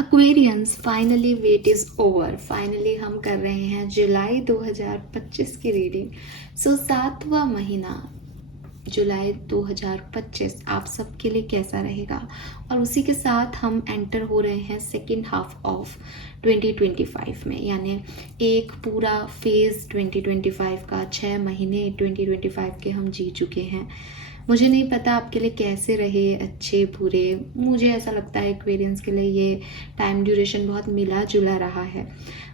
Aquarians, finally wait is over. Finally हम कर रहे हैं जुलाई 2025 की रीडिंग। सो 7वां महीना जुलाई 2025 आप सबके लिए कैसा रहेगा, और उसी के साथ हम एंटर हो रहे हैं सेकेंड हाफ ऑफ 2025 में, यानी एक पूरा फेज़ 2025 का, 6 महीने 2025 के हम जी चुके हैं। मुझे नहीं पता आपके लिए कैसे रहे, अच्छे बुरे। मुझे ऐसा लगता है एक्वेरियंस के लिए ये टाइम ड्यूरेशन बहुत मिला जुला रहा है।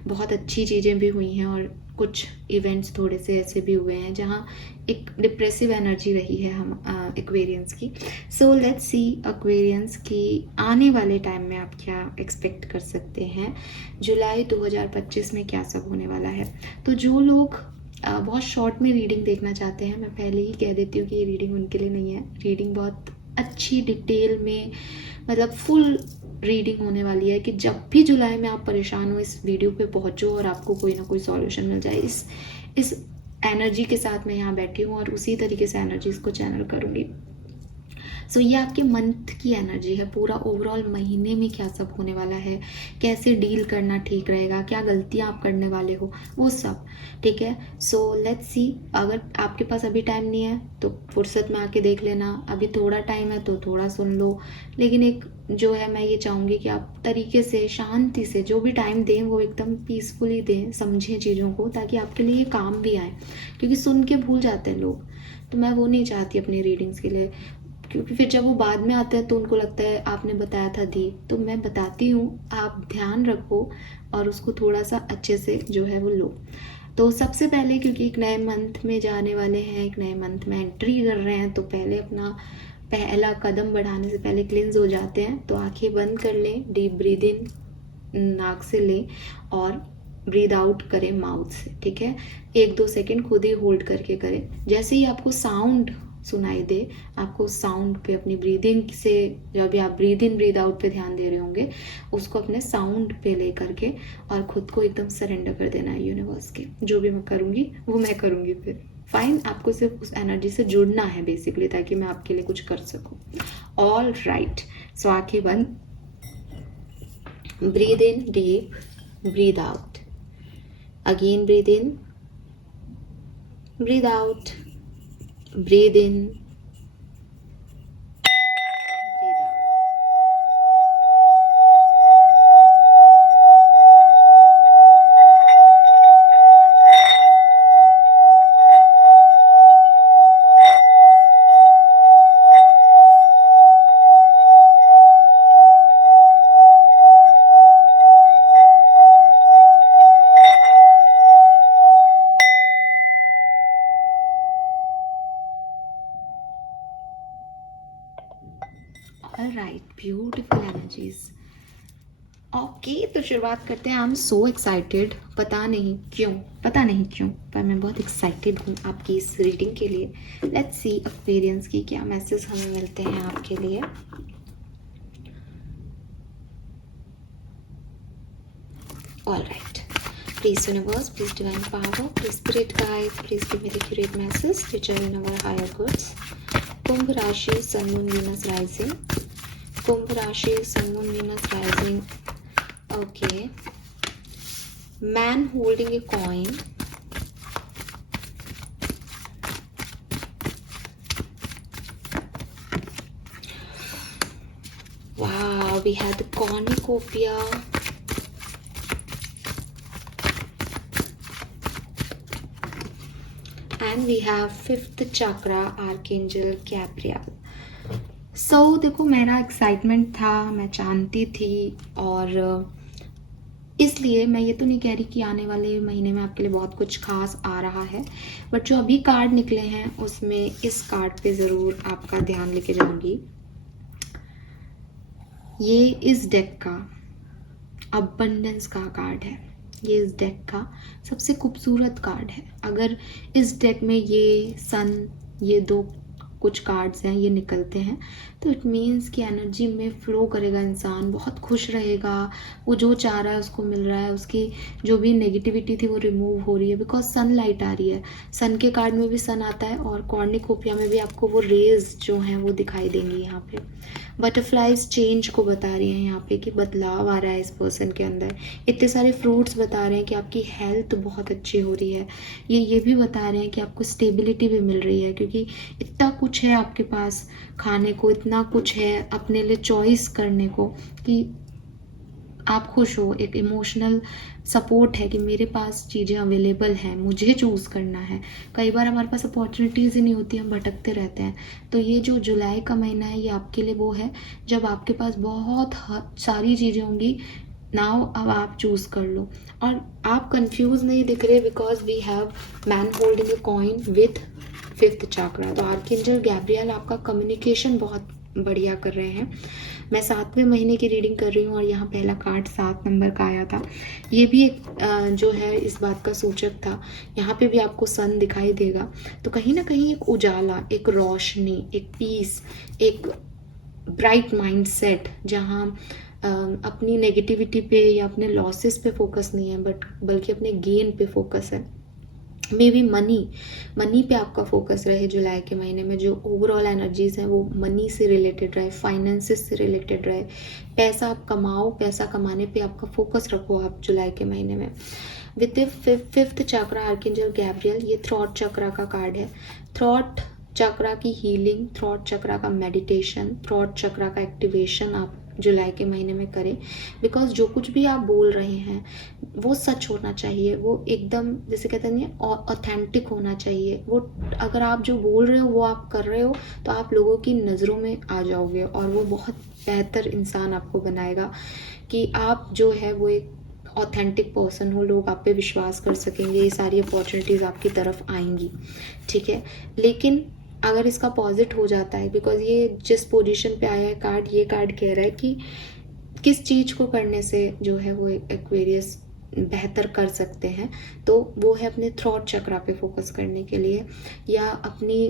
बहुत अच्छी चीज़ें भी हुई हैं और कुछ इवेंट्स थोड़े से ऐसे भी हुए हैं जहाँ एक डिप्रेसिव एनर्जी रही है हम एक्वेरियंस की। सो लेट्स सी एक्वेरियंस की आने वाले टाइम में आप क्या एक्सपेक्ट कर सकते हैं, जुलाई 2025 में क्या सब होने वाला है। तो जो लोग बहुत शॉर्ट में रीडिंग देखना चाहते हैं, मैं पहले ही कह देती हूँ कि ये रीडिंग उनके लिए नहीं है। रीडिंग बहुत अच्छी डिटेल में, मतलब फुल रीडिंग होने वाली है कि जब भी जुलाई में आप परेशान हो, इस वीडियो पे पहुँचो और आपको कोई ना कोई सॉल्यूशन मिल जाए। इस एनर्जी के साथ मैं यहाँ बैठी हूँ और उसी तरीके से एनर्जीज को चैनल करूँगी। सो ये आपके मंथ की एनर्जी है, पूरा ओवरऑल महीने में क्या सब होने वाला है, कैसे डील करना ठीक रहेगा, क्या गलतियाँ आप करने वाले हो, वो सब ठीक है। So let's see. अगर आपके पास अभी टाइम नहीं है तो फुर्सत में आके देख लेना, अभी थोड़ा टाइम है तो थोड़ा सुन लो। लेकिन एक जो है, मैं ये चाहूँगी कि आप तरीके से, शांति से जो भी टाइम दें वो एकदम पीसफुली दें, समझें चीज़ों को, ताकि आपके लिए ये काम भी आए। क्योंकि सुन के भूल जाते हैं लोग, तो मैं वो नहीं चाहती अपनी रीडिंग्स के लिए, क्योंकि फिर जब वो बाद में आते हैं तो उनको लगता है आपने बताया था दी। तो मैं बताती हूँ, आप ध्यान रखो और उसको थोड़ा सा अच्छे से जो है वो लो। तो सबसे पहले, क्योंकि एक नए मंथ में जाने वाले हैं, एक नए मंथ में एंट्री कर रहे हैं, तो पहले अपना पहला कदम बढ़ाने से पहले क्लिंज हो जाते हैं। तो आंखें बंद कर लें, डीप ब्रीद इन नाक से लें और ब्रीद आउट करें माउथ से, ठीक है। 1-2 सेकेंड खुद ही होल्ड करके करें। जैसे ही आपको साउंड सुनाई दे, आपको साउंड पे अपनी ब्रीदिंग से, जब भी आप ब्रीद इन ब्रीद आउट पे ध्यान दे रहे होंगे, उसको अपने साउंड पे ले करके और खुद को एकदम सरेंडर कर देना है यूनिवर्स के। जो भी मैं करूँगी वो मैं करूँगी फिर, फाइन। आपको सिर्फ उस एनर्जी से जुड़ना है बेसिकली, ताकि मैं आपके लिए कुछ कर सकूँ। All right. सो आंखें बंद, breathe in deep, breathe out. Again breathe in, breathe out, breathe in, breathe out. All right, beautiful energies. Okay, तो शुरुआत करते हैं। आई एम सो एक्साइटेड, पता नहीं क्यों, पर मैं बहुत एक्साइटेड हूँ आपकी इस रीडिंग के लिए। लेट्स सी एक्सपीरियंस की क्या मैसेज हमें मिलते हैं आपके लिए। All right, please universe, please divine power, please spirit guide, please give me the accurate message which are in our higher goods. कुंभ राशि, सन मून वीनस राइजिंग। कुंभ राशि, sun moon Venus rising. Okay. Man holding a coin. Wow, we had the cornucopia. And we have fifth chakra, Archangel Gabriel. So देखो, मेरा excitement था, मैं जानती थी, और इसलिए मैं ये तो नहीं कह रही कि आने वाले महीने में आपके लिए बहुत कुछ खास आ रहा है, बट जो अभी कार्ड निकले हैं उसमें इस कार्ड पे ज़रूर आपका ध्यान लेके जाऊंगी। ये इस डेक का अबंडेंस का कार्ड है, ये इस डेक का सबसे खूबसूरत कार्ड है। अगर इस डेक में ये सन, ये दो कुछ कार्ड्स हैं, ये निकलते हैं, तो इट मीन्स कि एनर्जी में फ्लो करेगा इंसान, बहुत खुश रहेगा, वो जो चाह रहा है उसको मिल रहा है, उसकी जो भी नेगेटिविटी थी वो रिमूव हो रही है, बिकॉज सनलाइट आ रही है। सन के कार्ड में भी सन आता है और कॉर्निकोपिया में भी आपको वो रेज जो हैं वो दिखाई देंगी यहाँ पे। बटरफ्लाइज चेंज को बता रही हैं यहाँ पे कि बदलाव आ रहा है इस पर्सन के अंदर। इतने सारे फ्रूट्स बता रहे हैं कि आपकी हेल्थ बहुत अच्छी हो रही है। ये भी बता रहे हैं कि आपको स्टेबिलिटी भी मिल रही है, क्योंकि इतना कुछ है आपके पास खाने को, इतना कुछ है अपने लिए चॉइस करने को कि आप खुश हो। एक इमोशनल सपोर्ट है कि मेरे पास चीज़ें अवेलेबल हैं, मुझे चूज़ करना है। कई बार हमारे पास अपॉर्चुनिटीज़ ही नहीं होती, हम भटकते रहते हैं। तो ये जो जुलाई का महीना है ये आपके लिए वो है जब आपके पास बहुत सारी चीज़ें होंगी। नाउ अब आप चूज़ कर लो। और आप कंफ्यूज नहीं दिख रहे, because we have man holding a coin with 5th chakra. तो आर्कएंजल गैब्रियल आपका कम्युनिकेशन बहुत बढ़िया कर रहे हैं। मैं 7वें महीने की रीडिंग कर रही हूँ और यहाँ पहला कार्ड 7 नंबर का आया था। ये भी एक जो है इस बात का सूचक था। यहाँ पे भी आपको सन दिखाई देगा। तो कहीं ना कहीं एक उजाला, एक रोशनी, एक पीस, एक ब्राइट माइंड सेट, जहाँ अपनी नेगेटिविटी पे या अपने लॉसेस पे फोकस नहीं है बल्कि अपने गेन पे फोकस है। मे बी मनी पे आपका फोकस रहे जुलाई के महीने में। जो ओवरऑल एनर्जीज हैं वो मनी से रिलेटेड रहे, फाइनेंसेस से रिलेटेड रहे। पैसा आप कमाओ, पैसा कमाने पे आपका फोकस रखो आप जुलाई के महीने में। With 5th chakra archangel Gabriel, ये थ्रॉट चक्रा का कार्ड है। थ्रॉट चक्रा की हीलिंग, थ्रॉट चक्रा का मेडिटेशन, थ्रॉट चक्रा का एक्टिवेशन आप जुलाई के महीने में करें। बिकॉज जो कुछ भी आप बोल रहे हैं वो सच होना चाहिए, वो एकदम जैसे कहते हैं ऑथेंटिक होना चाहिए। वो अगर आप जो बोल रहे हो वो आप कर रहे हो तो आप लोगों की नज़रों में आ जाओगे और वो बहुत बेहतर इंसान आपको बनाएगा कि आप जो है वो एक ऑथेंटिक पर्सन हो। लोग आप पे विश्वास कर सकेंगे, ये सारी अपॉर्चुनिटीज़ आपकी तरफ आएंगी, ठीक है। लेकिन अगर इसका पॉजिट हो जाता है, बिकॉज ये जिस पोजीशन पे आया है कार्ड, ये कार्ड कह रहा है कि किस चीज़ को करने से जो है वो एक्वेरियस बेहतर कर सकते हैं, तो वो है अपने थ्रॉट चक्रा पे फोकस करने के लिए, या अपनी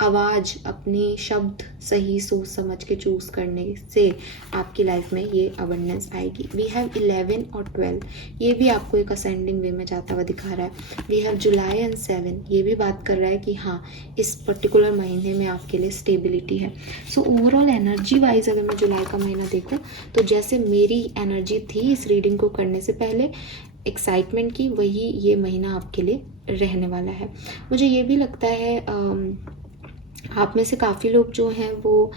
आवाज़, अपनी शब्द सही सोच समझ के चूज़ करने से आपकी लाइफ में ये अबंडेंस आएगी। वी हैव 11 और 12, ये भी आपको एक असेंडिंग वे में जाता हुआ दिखा रहा है। वी हैव जुलाई एंड 7, ये भी बात कर रहा है कि हाँ इस पर्टिकुलर महीने में आपके लिए स्टेबिलिटी है। सो ओवरऑल एनर्जी वाइज अगर मैं जुलाई का महीना देखूँ तो जैसे मेरी एनर्जी थी इस रीडिंग को करने से पहले एक्साइटमेंट की, वही ये महीना आपके लिए रहने वाला है। मुझे ये भी लगता है आप में से काफ़ी लोग जो हैं वो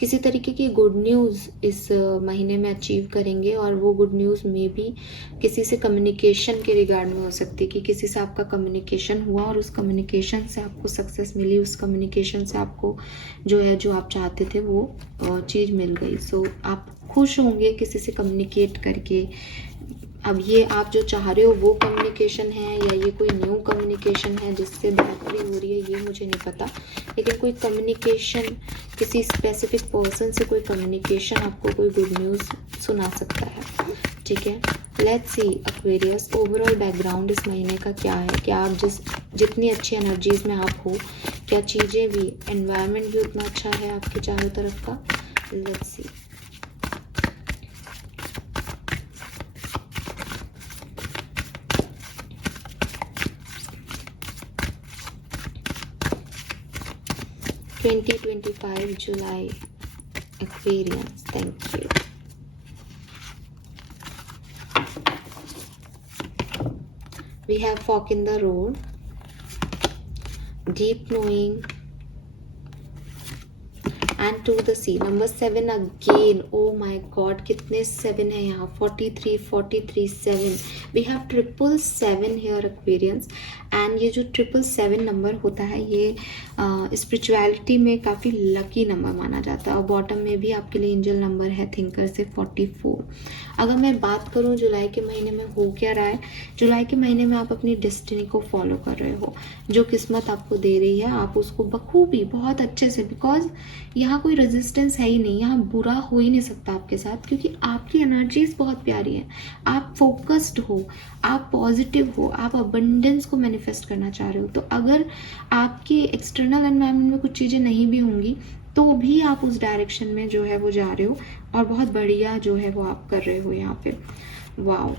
किसी तरीके की गुड न्यूज़ इस महीने में अचीव करेंगे, और वो गुड न्यूज़ में भी किसी से कम्युनिकेशन के रिगार्ड में हो सकती है कि किसी से आपका कम्युनिकेशन हुआ और उस कम्युनिकेशन से आपको सक्सेस मिली, उस कम्युनिकेशन से आपको जो है जो आप चाहते थे वो चीज़ मिल गई। सो आप खुश होंगे किसी से कम्युनिकेट करके। अब ये आप जो चाह रहे हो वो कम्युनिकेशन है या ये कोई न्यू कम्युनिकेशन है जिससे बेहतरी हो रही है, ये मुझे नहीं पता। लेकिन कोई कम्युनिकेशन, किसी स्पेसिफिक पर्सन से कोई कम्युनिकेशन आपको कोई गुड न्यूज़ सुना सकता है, ठीक है। Let's C Aquarius, overall background इस महीने का क्या है। क्या आप जितनी अच्छी एनर्जीज में आप हो, क्या चीज़ें भी, एनवायरनमेंट भी उतना अच्छा है आपके चारों तरफ का। Let's see. (2025) July Aquarius, thank you. We have fork in the road, deep knowing, and to the sea. Number 7 again. Oh my god, कितने 7 है यहाँ, 43, 43, 7. We have 777 here Aquarians. And ये जो 777 नंबर होता है ये स्पिरिचुअलिटी में काफ़ी लकी नंबर माना जाता है, और बॉटम में भी आपके लिए एंजल नंबर है थिंकर से 44। अगर मैं बात करूँ जुलाई के महीने में हो क्या रहा है, जुलाई के महीने में आप अपनी डेस्टिनी को फॉलो कर रहे हो। जो किस्मत आपको दे रही है आप उसको बखूबी बहुत अच्छे से, बिकॉज यहाँ कोई रेजिस्टेंस है ही नहीं, यहाँ बुरा हो ही नहीं सकता आपके साथ, क्योंकि आपकी एनर्जीज बहुत प्यारी है। आप फोकस्ड हो, आप पॉजिटिव हो, आप अबंडेंस को मैनिफेस्ट करना चाह रहे हो। तो अगर आपके एक्सटर्नल एनवायरनमेंट में कुछ चीज़ें नहीं भी होंगी तो भी आप उस डायरेक्शन में जो है वो जा रहे हो, और बहुत बढ़िया जो है वो आप कर रहे हो यहाँ पे। वाओ।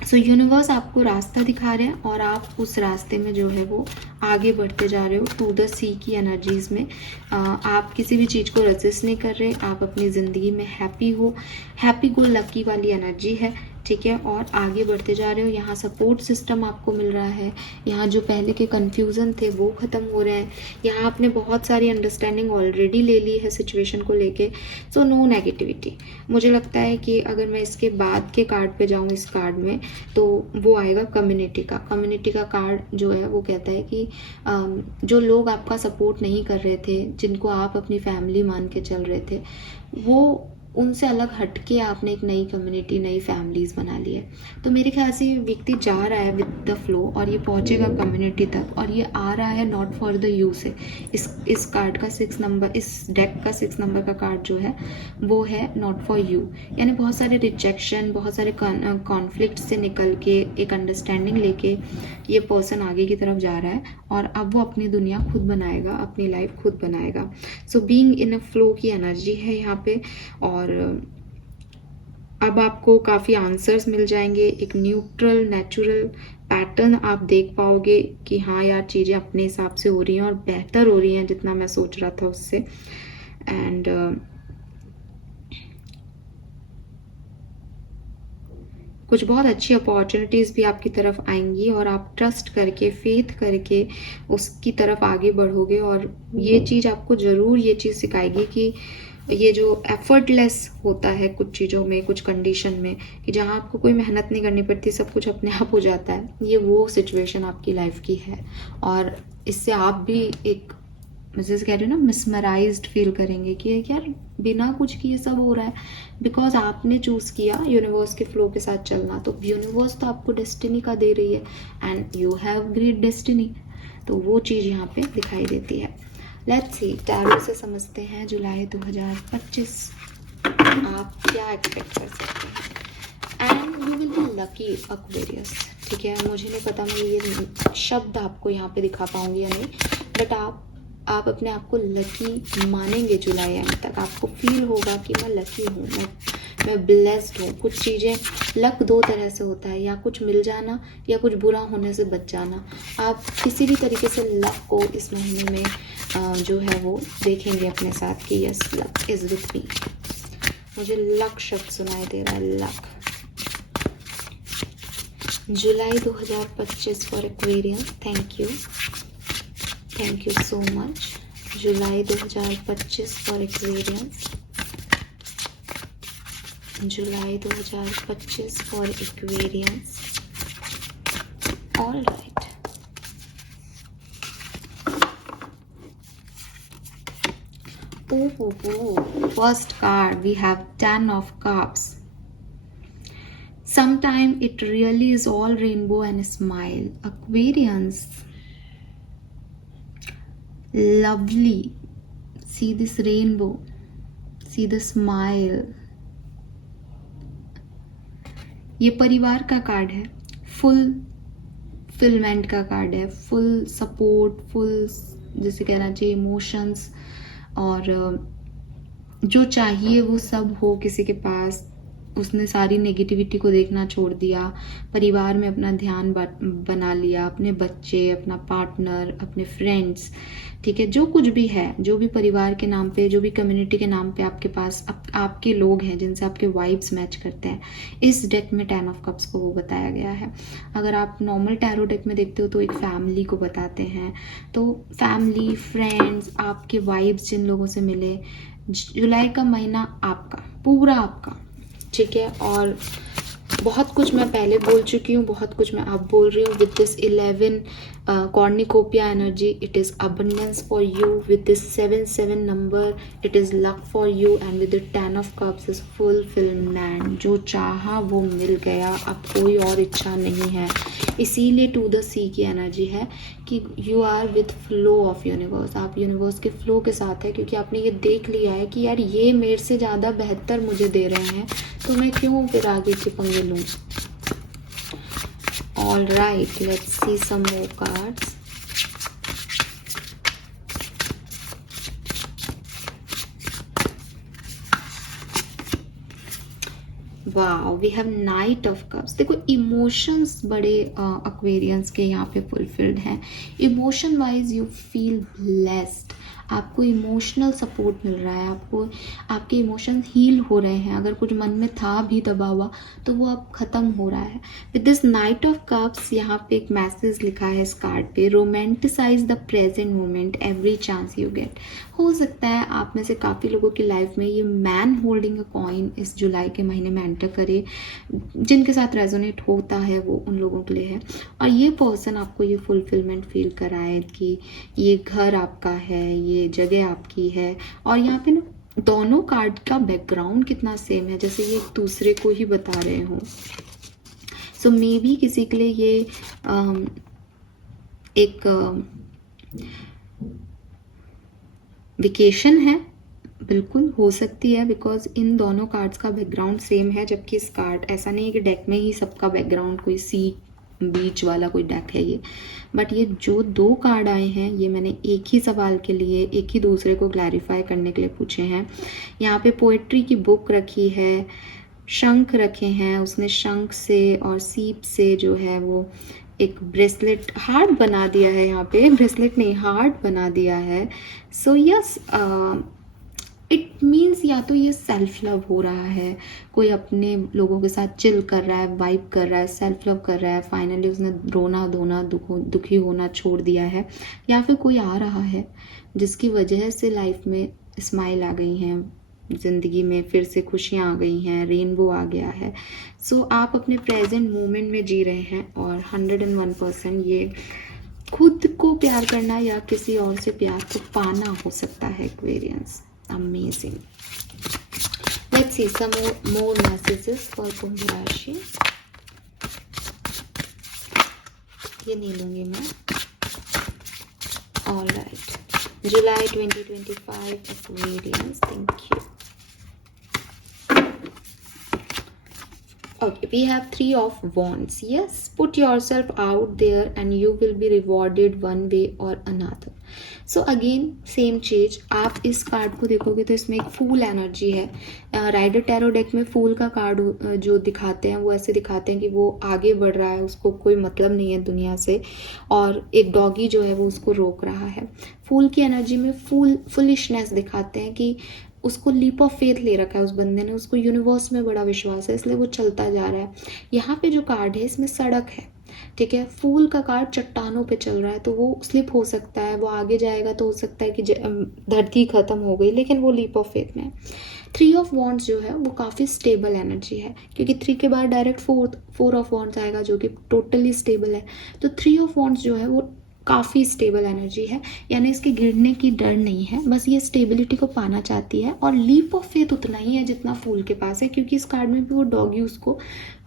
सो यूनिवर्स आपको रास्ता दिखा रहे हैं और आप उस रास्ते में जो है वो आगे बढ़ते जा रहे हो टू द सी की एनर्जीज़ में। आप किसी भी चीज़ को रेजिस्ट नहीं कर रहे, आप अपनी ज़िंदगी में हैप्पी हो, हैप्पी गो लकी वाली एनर्जी है, ठीक है। और आगे बढ़ते जा रहे हो, यहाँ सपोर्ट सिस्टम आपको मिल रहा है, यहाँ जो पहले के कन्फ्यूज़न थे वो ख़त्म हो रहे हैं, यहाँ आपने बहुत सारी अंडरस्टैंडिंग ऑलरेडी ले ली है सिचुएशन को लेके। So no negativity. मुझे लगता है कि अगर मैं इसके बाद के कार्ड पे जाऊँ इस कार्ड में, तो वो आएगा कम्युनिटी का। कम्युनिटी का कार्ड जो है वो कहता है कि जो लोग आपका सपोर्ट नहीं कर रहे थे, जिनको आप अपनी फैमिली मान के चल रहे थे, वो उनसे अलग हटके आपने एक नई कम्युनिटी, नई फैमिलीज़ बना ली है। तो मेरे ख्याल से ये व्यक्ति जा रहा है विद द फ्लो और ये पहुंचेगा कम्युनिटी तक, और ये आ रहा है नॉट फॉर द यू से। इस कार्ड का 6 नंबर, इस डेक का 6 नंबर का कार्ड जो है वो है नॉट फॉर यू। यानी बहुत सारे रिजेक्शन, बहुत सारे कॉन्फ्लिक्ट से निकल के एक अंडरस्टैंडिंग लेके ये पर्सन आगे की तरफ जा रहा है, और अब वो अपनी दुनिया खुद बनाएगा, अपनी लाइफ खुद बनाएगा। So being in a flow की एनर्जी है यहाँ पे। और अब आपको काफ़ी आंसर्स मिल जाएंगे, एक न्यूट्रल नेचुरल पैटर्न आप देख पाओगे कि हाँ यार, चीज़ें अपने हिसाब से हो रही हैं और बेहतर हो रही हैं जितना मैं सोच रहा था उससे। एंड कुछ बहुत अच्छी अपॉर्चुनिटीज़ भी आपकी तरफ आएंगी, और आप ट्रस्ट करके, फेथ करके उसकी तरफ आगे बढ़ोगे। और ये चीज़ आपको ज़रूर ये चीज़ सिखाएगी कि ये जो एफर्टलेस होता है कुछ चीज़ों में, कुछ कंडीशन में, कि जहाँ आपको कोई मेहनत नहीं करनी पड़ती, सब कुछ अपने आप हो जाता है, ये वो सिचुएशन आपकी लाइफ की है। और इससे आप भी एक, मैं जैसे कह रही हूँ ना, मिसमराइज्ड फील करेंगे कि यार बिना कुछ किए सब हो रहा है, बिकॉज आपने चूज़ किया यूनिवर्स के फ्लो के साथ चलना। तो यूनिवर्स तो आपको डेस्टिनी का दे रही है, and you have great destiny. तो वो चीज़ यहाँ पे दिखाई देती है। लेट्स सी, टैरो से समझते हैं जुलाई 2025 आप क्या एक्सपेक्ट कर सकते हैं। And you will be lucky Aquarius, ठीक है। मुझे नहीं पता मैं ये शब्द आपको यहाँ पे दिखा पाऊंगी या नहीं, बट आप अपने आप को लकी मानेंगे जुलाई एंड तक। आपको फील होगा कि मैं लकी हूँ, मैं ब्लेस्ड हूँ। कुछ चीज़ें, लक दो तरह से होता है, या कुछ मिल जाना या कुछ बुरा होने से बच जाना। आप किसी भी तरीके से लक को इस महीने में जो है वो देखेंगे अपने साथ कि yes, luck is with me. मुझे लक शब्द सुनाई दे रहा है, luck. July 2025 for Aquarius, thank you so much. July 2025 for Aquarius, July 2025 for Aquarius. All right, first card we have 10 of cups. Sometime it really is all rainbow and smile. Aquarians, lovely. See this rainbow, see the smile. ये परिवार का card है, full filament का card है, full support, full जैसे कहना चाहिए emotions, और जो चाहिए वो सब हो किसी के पास। उसने सारी नेगेटिविटी को देखना छोड़ दिया, परिवार में अपना ध्यान बना लिया, अपने बच्चे, अपना पार्टनर, अपने फ्रेंड्स, ठीक है। जो कुछ भी है, जो भी परिवार के नाम पे, जो भी कम्युनिटी के नाम पे आपके पास आपके लोग हैं जिनसे आपके वाइब्स मैच करते हैं, इस डेक में 10 ऑफ कप्स को वो बताया गया है। अगर आप नॉर्मल टैरो डेक में देखते हो तो एक फैमिली को बताते हैं, तो फैमिली, फ्रेंड्स, आपके वाइब्स जिन लोगों से मिले, जुलाई का महीना आपका, पूरा आपका, ठीक है। और बहुत कुछ मैं पहले बोल चुकी हूँ, बहुत कुछ मैं अब बोल रही हूँ। With this 11 cornucopia energy, it is abundance for you. With this 7 number, it is luck for you. And with the 10 of cups is fulfilment. जो चाहा वो मिल गया, अब कोई और इच्छा नहीं है। इसीलिए टू द सी की एनर्जी है कि you are with flow of universe. आप यूनिवर्स के फ्लो के साथ है, क्योंकि आपने ये देख लिया है कि यार ये मेरे से ज़्यादा बेहतर मुझे दे रहे हैं, तो मैं क्यों फिर आगे के पंगे लूँ। All right, let's see some more cards. Wow, we have knight of cups. देखो इमोशंस बड़े एक्वेरियंस के यहाँ पे फुलफिल्ड हैं। Emotion wise you feel blessed, आपको इमोशनल सपोर्ट मिल रहा है, आपको आपके इमोशंस हील हो रहे हैं। अगर कुछ मन में था भी दबा हुआ तो वो अब ख़त्म हो रहा है। With this night of cups यहाँ पे एक मैसेज लिखा है इस कार्ड पे, romanticise the present moment every chance you get. हो सकता है आप में से काफ़ी लोगों की लाइफ में ये मैन होल्डिंग अ कॉइन इस जुलाई के महीने में एंटर करे। जिनके साथ रेजोनेट होता है वो उन लोगों के लिए है। और ये पर्सन आपको ये फुलफिलमेंट फील कराए कि ये घर आपका है, ये जगह आपकी है। और यहाँ पे ना दोनों कार्ड का बैकग्राउंड कितना सेम है, जैसे ये एक दूसरे को ही बता रहे हों। सो मे बी किसी के लिए ये एक वेकेशन है, बिल्कुल हो सकती है, बिकॉज इन दोनों कार्ड्स का बैकग्राउंड सेम है। जबकि इस कार्ड ऐसा नहीं है कि डेक में ही सबका बैकग्राउंड कोई सी बीच वाला कोई डेक है ये, बट ये जो दो कार्ड आए हैं ये मैंने एक ही सवाल के लिए, एक ही दूसरे को क्लैरिफाई करने के लिए पूछे हैं। यहाँ पे पोएट्री की बुक रखी है, शंख रखे हैं, उसने शंख से और सीप से जो है वो एक ब्रेसलेट हार्ट बना दिया है। यहाँ पे ब्रेसलेट नहीं, हार्ट बना दिया है। सो यस, इट मीन्स या तो ये सेल्फ लव हो रहा है, कोई अपने लोगों के साथ चिल कर रहा है, वाइब कर रहा है, सेल्फ लव कर रहा है, फाइनली उसने रोना धोना दुखी होना छोड़ दिया है। या फिर कोई आ रहा है जिसकी वजह से लाइफ में स्माइल आ गई हैं, ज़िंदगी में फिर से खुशियाँ आ गई हैं, रेनबो आ गया है। सो आप अपने प्रेजेंट मोमेंट में जी रहे हैं और 101% ये खुद को प्यार करना या किसी और से प्यार को पाना हो सकता है Aquarians. Amazing. Let's see some more messages for कुंभ राशि। ये नहीं लूंगी मैं। ऑल राइट, July 2025 Aquarians, thank you. Okay, we have 3 of wands. Yes, put yourself out there and you will be rewarded one way or another. So again same चीज, आप इस कार्ड को देखोगे तो इसमें एक फूल एनर्जी है। राइडर टैरो डेक में फूल का कार्ड जो दिखाते हैं वो ऐसे दिखाते हैं कि वो आगे बढ़ रहा है, उसको कोई मतलब नहीं है दुनिया से, और एक डॉगी जो है वो उसको रोक रहा है। फूल की एनर्जी में फुलिशनेस दिखाते हैं कि उसको लीप ऑफ फेथ ले रखा है उस बंदे ने, उसको यूनिवर्स में बड़ा विश्वास है इसलिए वो चलता जा रहा है। यहाँ पे जो कार्ड है इसमें सड़क है, ठीक है। फूल का कार्ड चट्टानों पे चल रहा है तो वो स्लिप हो सकता है, वो आगे जाएगा तो हो सकता है कि धरती खत्म हो गई, लेकिन वो लीप ऑफ फेथ में है। 3 ऑफ वॉन्ड्स जो है वो काफ़ी स्टेबल एनर्जी है, क्योंकि 3 के बाद डायरेक्ट 4 ऑफ वॉन्ड्स आएगा जो कि टोटली स्टेबल है। तो 3 ऑफ वॉन्ड्स जो है वो काफ़ी स्टेबल एनर्जी है, यानी इसके गिरने की डर नहीं है, बस ये स्टेबिलिटी को पाना चाहती है। और लीप ऑफ फेथ उतना ही है जितना फूल के पास है, क्योंकि इस कार्ड में भी वो डॉगी उसको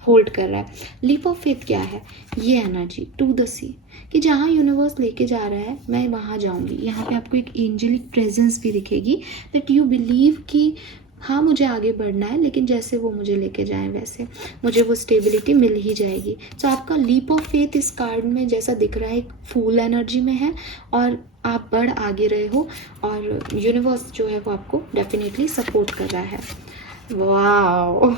होल्ड कर रहा है। लीप ऑफ फेथ क्या है? ये एनर्जी टू द सी, कि जहाँ यूनिवर्स लेके जा रहा है मैं वहाँ जाऊँगी। यहाँ पे आपको एक एंजेलिक प्रेजेंस भी दिखेगी, दैट यू बिलीव कि हाँ मुझे आगे बढ़ना है, लेकिन जैसे वो मुझे लेके जाएं वैसे मुझे वो स्टेबिलिटी मिल ही जाएगी। तो आपका लीप ऑफ फेथ इस कार्ड में जैसा दिख रहा है एक फूल एनर्जी में है, और आप बढ़ आगे रहे हो, और यूनिवर्स जो है वो आपको डेफिनेटली सपोर्ट कर रहा है। Wow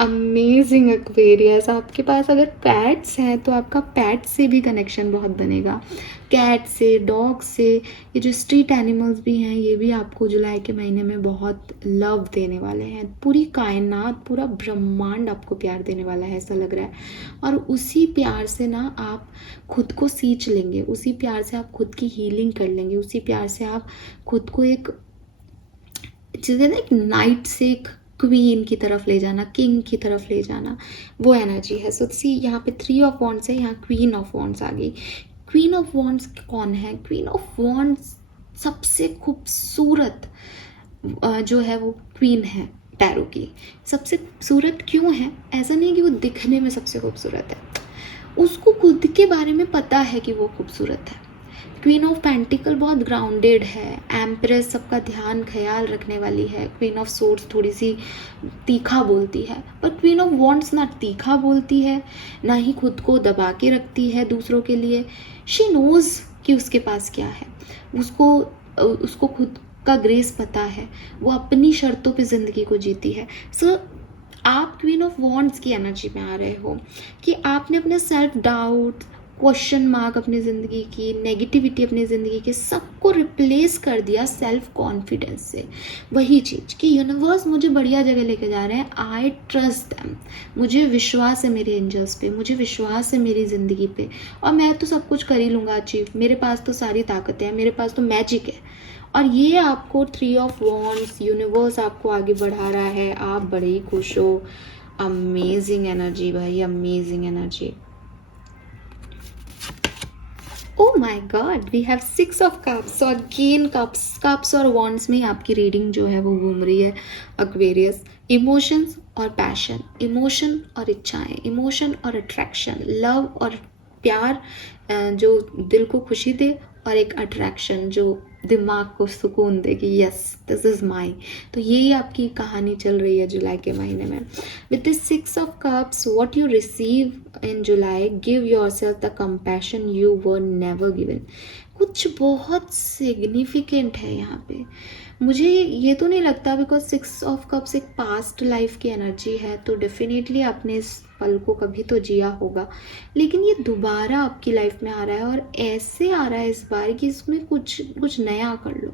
amazing Aquarius. आपके पास अगर पैट्स हैं तो आपका पैट से भी कनेक्शन बहुत बनेगा, कैट से, डॉग से। ये जो स्ट्रीट एनिमल्स भी हैं ये भी आपको जुलाई के महीने में बहुत लव देने वाले हैं। पूरी कायनात, पूरा ब्रह्मांड आपको प्यार देने वाला है ऐसा लग रहा है। और उसी प्यार से ना आप खुद को सींच लेंगे, उसी प्यार से आप खुद की हीलिंग कर लेंगे, उसी प्यार से आप खुद को एक चीज़ें ना एक नाइट से एक क्वीन की तरफ ले जाना, किंग की तरफ ले जाना, वो एनर्जी है। सो सी यहाँ पे 3 ऑफ वॉन्ड्स है, यहाँ क्वीन ऑफ वॉन्ड्स आ गई। क्वीन ऑफ वॉन्ड्स कौन है? क्वीन ऑफ वॉन्ड्स सबसे खूबसूरत जो है वो क्वीन है टैरो की। सबसे खूबसूरत क्यों है? ऐसा नहीं कि वो दिखने में सबसे खूबसूरत है, उसको खुद के बारे में पता है कि वो खूबसूरत है। क्वीन ऑफ पेंटिकल बहुत ग्राउंडेड है, एम्प्रेस सबका ध्यान ख्याल रखने वाली है। क्वीन ऑफ सोर्ड्स थोड़ी सी तीखा बोलती है, पर क्वीन ऑफ वॉन्ड्स ना तीखा बोलती है ना ही खुद को दबा के रखती है दूसरों के लिए। शी नोज़ कि उसके पास क्या है, उसको खुद का ग्रेस पता है, वो अपनी शर्तों पे ज़िंदगी को जीती है। सो आप क्वीन ऑफ वॉन्ड्स की एनर्जी में आ रहे हो कि आपने अपने सेल्फ डाउट, क्वेश्चन मार्क अपनी ज़िंदगी की, नेगेटिविटी अपनी ज़िंदगी के, सबको रिप्लेस कर दिया सेल्फ कॉन्फिडेंस से। वही चीज़ कि यूनिवर्स मुझे बढ़िया जगह लेके जा रहे हैं, आई ट्रस्ट दैम, मुझे विश्वास है मेरे एंजल्स पे, मुझे विश्वास है मेरी ज़िंदगी पे, और मैं तो सब कुछ कर ही लूँगा अचीव, मेरे पास तो सारी ताकतें हैं, मेरे पास तो मैजिक है। और ये आपको 3 ऑफ वॉन्ड्स, यूनिवर्स आपको आगे बढ़ा रहा है, आप बड़े ही खुश हो। अमेजिंग एनर्जी भाई, amazing energy. Oh my god, we have 6 of cups. So again cups और वॉन्ड्स में आपकी रीडिंग जो है वो घूम रही है एक्वेरियस। इमोशंस और पैशन, इमोशन और इच्छाएं, इमोशन और अट्रैक्शन, लव और प्यार जो दिल को खुशी दे, और एक अट्रैक्शन जो दिमाग को सुकून दे कि यस दिस इज़ माई। तो यही आपकी कहानी चल रही है जुलाई के महीने में। With this 6 of cups, what you receive in July, give yourself the compassion you were never given. कुछ बहुत सिग्निफिकेंट है यहाँ पे। मुझे ये तो नहीं लगता, बिकॉज 6 ऑफ कप्स एक पास्ट लाइफ की एनर्जी है, तो डेफिनेटली आपने इस पल को कभी तो जिया होगा, लेकिन ये दोबारा आपकी लाइफ में आ रहा है, और ऐसे आ रहा है इस बार कि इसमें कुछ नया कर लो।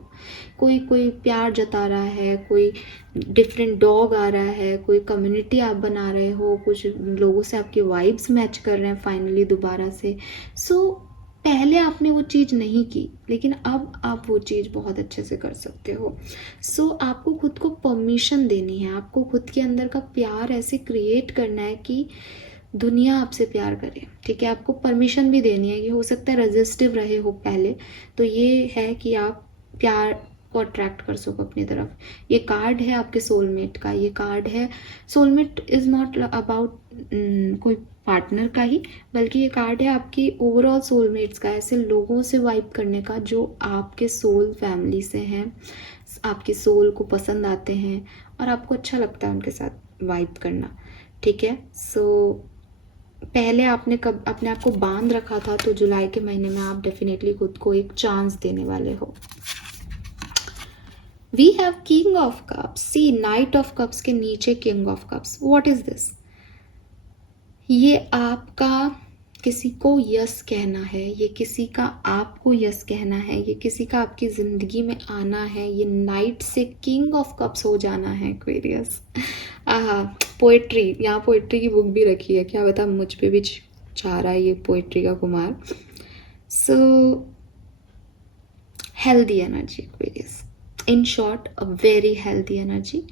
कोई प्यार जता रहा है, कोई डिफरेंट डॉग आ रहा है, कोई कम्युनिटी आप बना रहे हो, कुछ लोगों से आपके वाइब्स मैच कर रहे हैं फाइनली दोबारा से। सो पहले आपने वो चीज़ नहीं की, लेकिन अब आप वो चीज़ बहुत अच्छे से कर सकते हो। सो आपको खुद को परमिशन देनी है, आपको खुद के अंदर का प्यार ऐसे क्रिएट करना है कि दुनिया आपसे प्यार करे। ठीक है, आपको परमिशन भी देनी है कि हो सकता है रेजिस्टिव रहे हो पहले, तो ये है कि आप प्यार को अट्रैक्ट कर सको अपनी तरफ। ये कार्ड है आपके सोलमेट का, ये कार्ड है, सोलमेट इज़ नॉट अबाउट कोई पार्टनर का ही, बल्कि ये कार्ड है आपकी ओवरऑल सोलमेट्स का, ऐसे लोगों से वाइब करने का जो आपके सोल फैमिली से हैं, आपकी सोल को पसंद आते हैं और आपको अच्छा लगता है उनके साथ वाइब करना। ठीक है, सो पहले आपने कब अपने आप को बांध रखा था, तो जुलाई के महीने में आप डेफिनेटली खुद को एक चांस देने वाले हो। We have king of cups, see knight of cups के नीचे king of cups. What is this? ये आपका किसी को यस कहना है, ये किसी का आपको यस कहना है, ये किसी का आपकी ज़िंदगी में आना है, ये नाइट से किंग ऑफ कप्स हो जाना है एक्वेरियस। पोएट्री, यहाँ पोएट्री की बुक भी रखी है, क्या बता मुझ पे भी चाह रहा है ये पोएट्री का Kumar. So healthy energy Aquarius, in short a very healthy energy.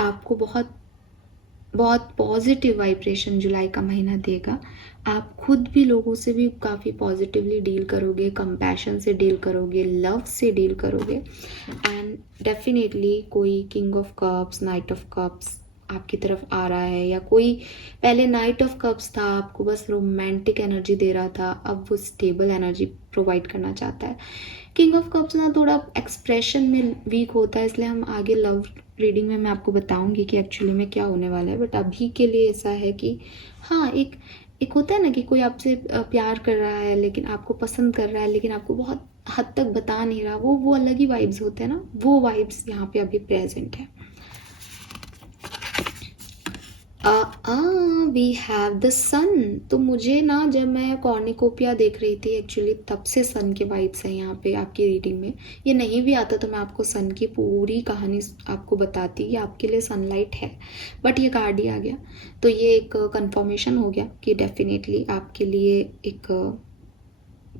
आपको बहुत बहुत पॉजिटिव वाइब्रेशन जुलाई का महीना देगा। आप खुद भी लोगों से भी काफ़ी पॉजिटिवली डील करोगे, कंपैशन से डील करोगे, लव से डील करोगे, एंड डेफिनेटली कोई king of cups, night of cups आपकी तरफ आ रहा है, या कोई पहले नाइट ऑफ कप्स था, आपको बस रोमांटिक एनर्जी दे रहा था, अब वो स्टेबल एनर्जी प्रोवाइड करना चाहता है। किंग ऑफ कप्स ना थोड़ा एक्सप्रेशन में वीक होता है, इसलिए हम आगे लव रीडिंग में मैं आपको बताऊंगी कि एक्चुअली में क्या होने वाला है, बट अभी के लिए ऐसा है कि हाँ, एक होता है ना कि कोई आपसे प्यार कर रहा है, लेकिन आपको पसंद कर रहा है, लेकिन आपको बहुत हद तक बता नहीं रहा, वो अलग ही वाइब्स होते हैं ना, वो वाइब्स यहाँ पे अभी प्रेजेंट है। वी हैव द सन। तो मुझे ना, जब मैं कॉर्निकोपिया देख रही थी एक्चुअली, तब से सन के वाइब्स हैं यहाँ पे आपकी रीडिंग में। ये नहीं भी आता तो मैं आपको सन की पूरी कहानी आपको बताती, ये आपके लिए सनलाइट है, बट ये कार्ड ही आ गया, तो ये एक कंफर्मेशन हो गया कि डेफिनेटली आपके लिए एक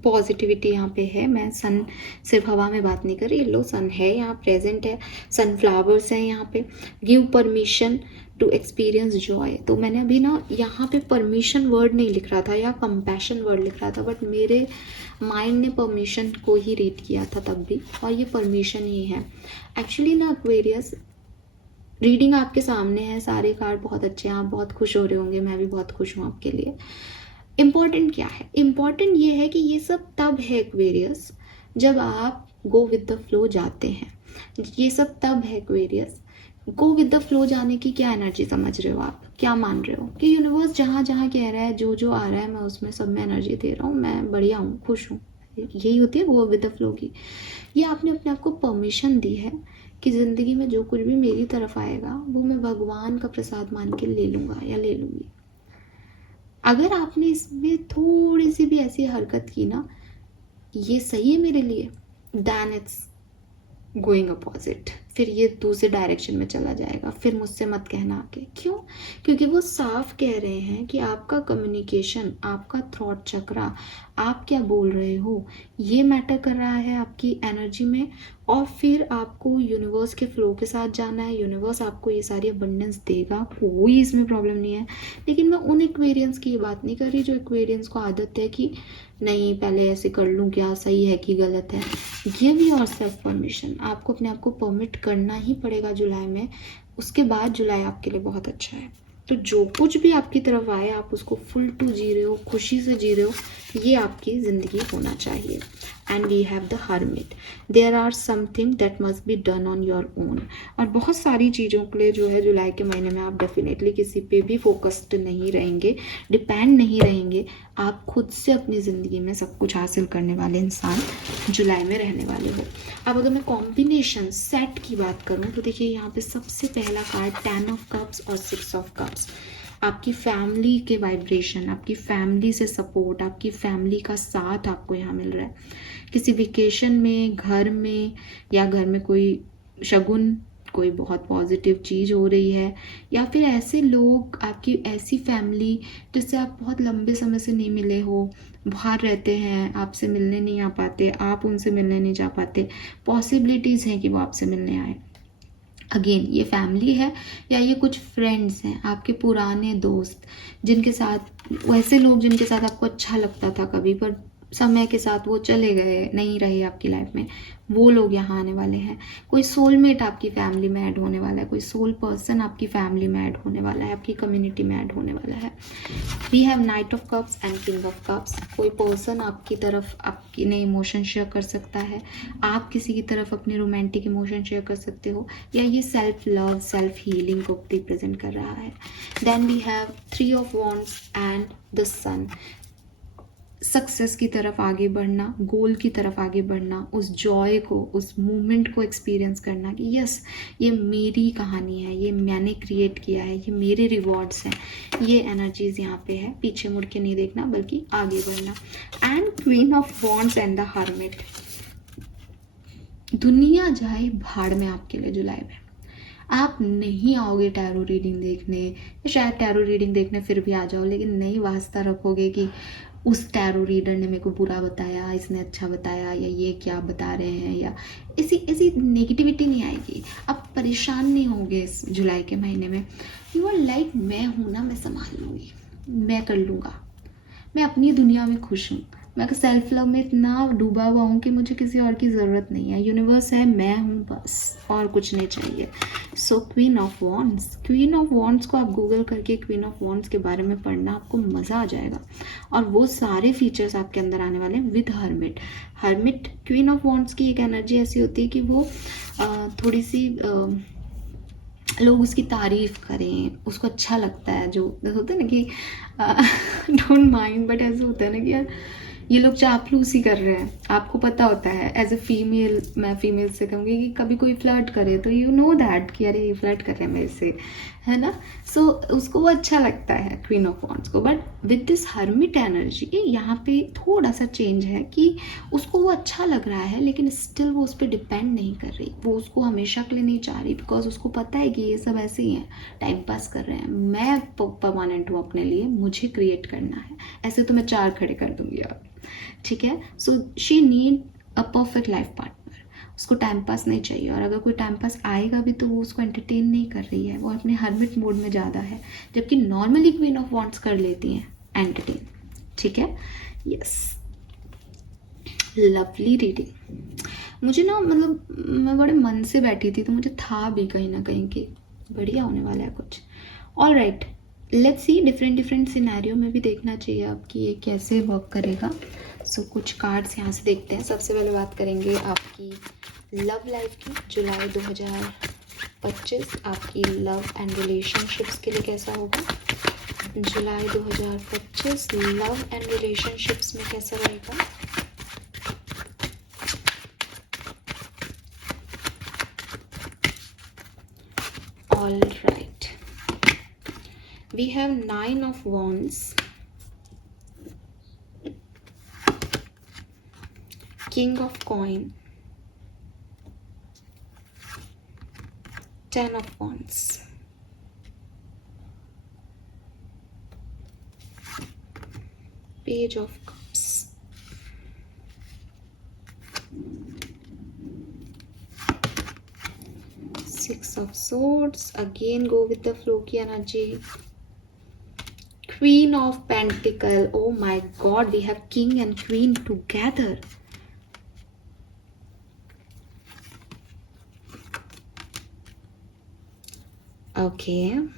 पॉजिटिविटी यहाँ पे है। मैं सन सिर्फ हवा में बात नहीं कर रही, लो सन है यहाँ प्रेजेंट है, सनफ्लावर्स हैं यहाँ पे। Give permission to experience joy. तो मैंने अभी ना यहाँ पे परमिशन वर्ड नहीं लिख रहा था या कंपैशन वर्ड लिख रहा था, बट मेरे माइंड ने परमिशन को ही रीड किया था तब भी, और ये परमिशन ही है एक्चुअली ना एक्वेरियस। रीडिंग आपके सामने है, सारे कार्ड बहुत अच्छे हैं, आप बहुत खुश हो रहे होंगे, मैं भी बहुत खुश हूँ आपके लिए। इम्पॉर्टेंट क्या है? इम्पॉर्टेंट ये है कि ये सब तब है एक्वेरियस जब आप गो विद द फ्लो जाते हैं। ये सब तब है Aquarius. Go with the flow जाने की क्या एनर्जी समझ रहे हो आप? क्या मान रहे हो कि यूनिवर्स जहाँ जहाँ कह रहा है, जो जो आ रहा है, मैं उसमें सब में एनर्जी दे रहा हूँ, मैं बढ़िया हूँ, खुश हूँ। यही होती है गो विद द फ्लो की। ये आपने अपने आप को परमिशन दी है कि ज़िंदगी में जो कुछ भी मेरी तरफ आएगा वो मैं भगवान का प्रसाद मान के ले लूँगा या ले लूँगी। अगर आपने इसमें थोड़ी सी भी ऐसी हरकत की ना, ये सही है मेरे लिए, दैन इट्स गोइंग अपोजिट, फिर ये दूसरे डायरेक्शन में चला जाएगा। फिर मुझसे मत कहना आके, क्यों? क्योंकि वो साफ कह रहे हैं कि आपका कम्युनिकेशन, आपका थॉट चक्रा, आप क्या बोल रहे हो, ये मैटर कर रहा है आपकी एनर्जी में। और फिर आपको यूनिवर्स के फ्लो के साथ जाना है। यूनिवर्स आपको ये सारी अबंडेंस देगा, कोई इसमें प्रॉब्लम नहीं है। लेकिन मैं उन एक्वेरियंस की बात नहीं कर रही जो एक्वेरियंस को आदत है कि नहीं पहले ऐसे कर लूँ, क्या सही है कि गलत है। गिव योर सेल्फ परमिशन, आपको अपने आप को परमिट करना ही पड़ेगा जुलाई में। उसके बाद जुलाई आपके लिए बहुत अच्छा है। तो जो कुछ भी आपकी तरफ आए आप उसको फुल टू जी रहे हो, खुशी से जी रहे हो, ये आपकी ज़िंदगी होना चाहिए। And we have the hermit, there are something that must be done on your own. और बहुत सारी चीज़ों के लिए जो है जुलाई के महीने में आप डेफिनेटली किसी पे भी फोकस्ड नहीं रहेंगे, डिपेंड नहीं रहेंगे। आप खुद से अपनी ज़िंदगी में सब कुछ हासिल करने वाले इंसान जुलाई में रहने वाले हो। अब अगर मैं कॉम्बिनेशन सेट की बात करूँ तो देखिए यहाँ पे सबसे पहला कार्ड 10 ऑफ कप्स और 6 ऑफ कप्स। आपकी फैमिली के वाइब्रेशन, आपकी फैमिली से सपोर्ट, आपकी फैमिली का साथ आपको यहाँ मिल रहा है। किसी वेकेशन में, घर में, या घर में कोई शगुन, कोई बहुत पॉजिटिव चीज़ हो रही है, या फिर ऐसे लोग, आपकी ऐसी फैमिली जिससे आप बहुत लंबे समय से नहीं मिले हो, बाहर रहते हैं, आपसे मिलने नहीं आ पाते, आप उनसे मिलने नहीं जा पाते, पॉसिबिलिटीज़ हैं कि वो आपसे मिलने आए। अगेन ये फैमिली है या ये कुछ फ्रेंड्स हैं, आपके पुराने दोस्त, जिनके साथ, वैसे लोग जिनके साथ आपको अच्छा लगता था कभी, पर समय के साथ वो चले गए, नहीं रहे आपकी लाइफ में, वो लोग यहाँ आने वाले हैं। कोई सोलमेट आपकी फैमिली में ऐड होने वाला है, कोई सोल पर्सन आपकी फैमिली में ऐड होने वाला है, आपकी कम्युनिटी में ऐड होने वाला है। We have knight of cups and king of cups. कोई पर्सन आपकी तरफ आपकी नए इमोशन शेयर कर सकता है, आप किसी की तरफ अपने रोमांटिक इमोशन शेयर कर सकते हो, या ये सेल्फ लव, सेल्फ हीलिंग को रिप्रेजेंट कर रहा है। Then we have 3 of wands and the sun. Success की तरफ आगे बढ़ना, गोल की तरफ आगे बढ़ना, उस जॉय को, उस मोमेंट को एक्सपीरियंस करना कि यस ये मेरी कहानी है, ये मैंने क्रिएट किया है, ये मेरे रिवॉर्ड्स हैं। ये एनर्जीज यहाँ पे है। पीछे मुड़ के नहीं देखना बल्कि आगे बढ़ना। And queen of wands and the hermit. दुनिया जाए भाड़ में आपके लिए जुलाई में। आप नहीं आओगे टैरो रीडिंग देखने, या शायद टैरो रीडिंग देखने फिर भी आ जाओ, लेकिन नहीं वास्ता रखोगे कि उस टैरो रीडर ने मेरे को बुरा बताया, इसने अच्छा बताया, या ये क्या बता रहे हैं, या ऐसी नेगेटिविटी नहीं आएगी। आप परेशान नहीं होंगे इस जुलाई के महीने में। यू आर लाइक मैं हूँ ना, मैं संभाल लूँगी, मैं कर लूँगा, मैं अपनी दुनिया में खुश हूँ, मैं सेल्फ लव में इतना डूबा हुआ हूँ कि मुझे किसी और की ज़रूरत नहीं है। यूनिवर्स है, मैं हूँ बस, और कुछ नहीं चाहिए। सो queen of wands, queen of wands को आप गूगल करके क्वीन ऑफ वॉन्ड्स के बारे में पढ़ना, आपको मज़ा आ जाएगा। और वो सारे फीचर्स आपके अंदर आने वाले हैं with hermit. Hermit, queen of wands की एक एनर्जी ऐसी होती है कि वो थोड़ी सी लोग उसकी तारीफ़ करें, उसको अच्छा लगता है। जो होता है ना कि डोंट माइंड, बट ऐसे होता है ना कि यार ये लोग चापलूसी कर रहे हैं, आपको पता होता है। एज ए फीमेल, मैं फीमेल से कहूँगी कि कभी कोई फ्लर्ट करे तो यू नो दैट कि अरे ये फ्लर्ट कर रहे हैं मेरे से, है ना। सो उसको वो अच्छा लगता है क्वीन ऑफ वॉन्ड्स को। But with this hermit energy यहाँ पे थोड़ा सा चेंज है कि उसको वो अच्छा लग रहा है, लेकिन स्टिल वो उस पर डिपेंड नहीं कर रही, वो उसको हमेशा के लिए नहीं चाह रही, बिकॉज उसको पता है कि ये सब ऐसे ही हैं, टाइम पास कर रहे हैं। मैं परमानेंट हूँ अपने लिए, मुझे क्रिएट करना है। ऐसे तो मैं 4 खड़े कर दूंगी और ठीक है। So she need a perfect life partner, उसको टाइम पास नहीं चाहिए। और अगर कोई टाइम पास आएगा भी तो वो उसको एंटरटेन नहीं कर रही है, वो अपने हर्मिट मोड में ज़्यादा है, जबकि नॉर्मली क्वीन ऑफ वॉन्ड्स कर लेती हैं एंटरटेन, ठीक है। Yes, lovely reading. मुझे ना, मतलब मैं बड़े मन से बैठी थी तो मुझे था भी कहीं ना कहीं कि बढ़िया होने वाला है कुछ। All right, let's C, different scenario में भी देखना चाहिए आपकी ये कैसे वर्क करेगा। सो कुछ कार्ड्स यहाँ से देखते हैं। सबसे पहले बात करेंगे आपकी लव लाइफ की। जुलाई 2025 आपकी लव एंड रिलेशनशिप्स के लिए कैसा होगा? जुलाई 2025 लव एंड रिलेशनशिप्स में कैसा रहेगा? We have 9 of wands, king of coin, 10 of wands, page of cups, 6 of swords, again go with the flow की energy, queen of pentacle, oh my god, we have king and queen together. Okay,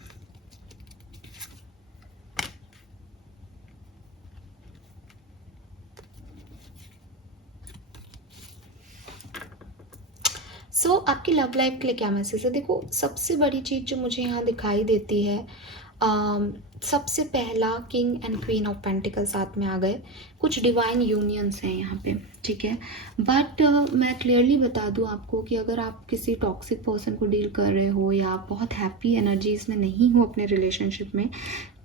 सो आपकी love life के लिए क्या message है? देखो, सबसे बड़ी चीज़ जो मुझे यहाँ दिखाई देती है, सबसे पहला king and queen of pentacle साथ में आ गए, कुछ डिवाइन यूनियंस हैं यहाँ पे, ठीक है। बट मैं क्लियरली बता दूँ आपको कि अगर आप किसी टॉक्सिक पर्सन को डील कर रहे हो या आप बहुत हैप्पी एनर्जीज में नहीं हो अपने रिलेशनशिप में,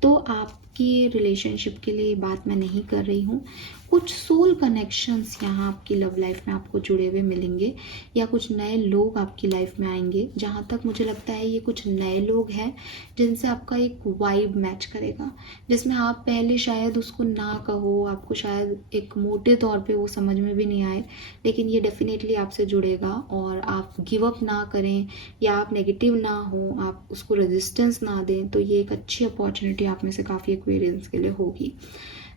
तो आपकी रिलेशनशिप के लिए ये बात मैं नहीं कर रही हूँ। कुछ सोल कनेक्शंस यहाँ आपकी लव लाइफ में आपको जुड़े हुए मिलेंगे, या कुछ नए लोग आपकी लाइफ में आएंगे। जहाँ तक मुझे लगता है ये कुछ नए लोग हैं जिनसे आपका एक वाइब मैच करेगा, जिसमें आप पहले शायद उसको ना कहो, आपको शायद एक मोटे तौर पे वो समझ में भी नहीं आए, लेकिन ये डेफिनेटली आपसे जुड़ेगा और आप गिव अप ना करें या आप नेगेटिव ना हो, आप उसको रेजिस्टेंस ना दें, तो ये एक अच्छी अपॉर्चुनिटी आप में से काफ़ी एक्वेरियंस के लिए होगी।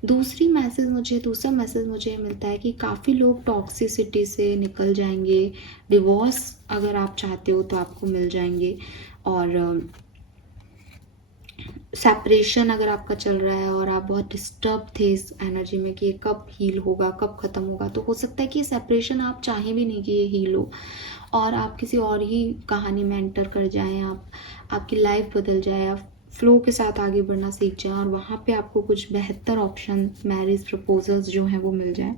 दूसरा मैसेज मुझे मिलता है कि काफ़ी लोग टॉक्सिसिटी से निकल जाएंगे, डिवोर्स अगर आप चाहते हो तो आपको मिल जाएंगे, और सेपरेशन अगर आपका चल रहा है और आप बहुत डिस्टर्ब थे इस एनर्जी में कि ये कब हील होगा, कब ख़त्म होगा, तो हो सकता है कि ये सेपरेशन आप चाहें भी नहीं कि ये हील हो और आप किसी और ही कहानी में एंटर कर जाएं, आपकी लाइफ बदल जाए, आप फ्लो के साथ आगे बढ़ना सीख जाएं और वहाँ पे आपको कुछ बेहतर ऑप्शन, मैरिज प्रपोजल्स जो हैं वो मिल जाएं।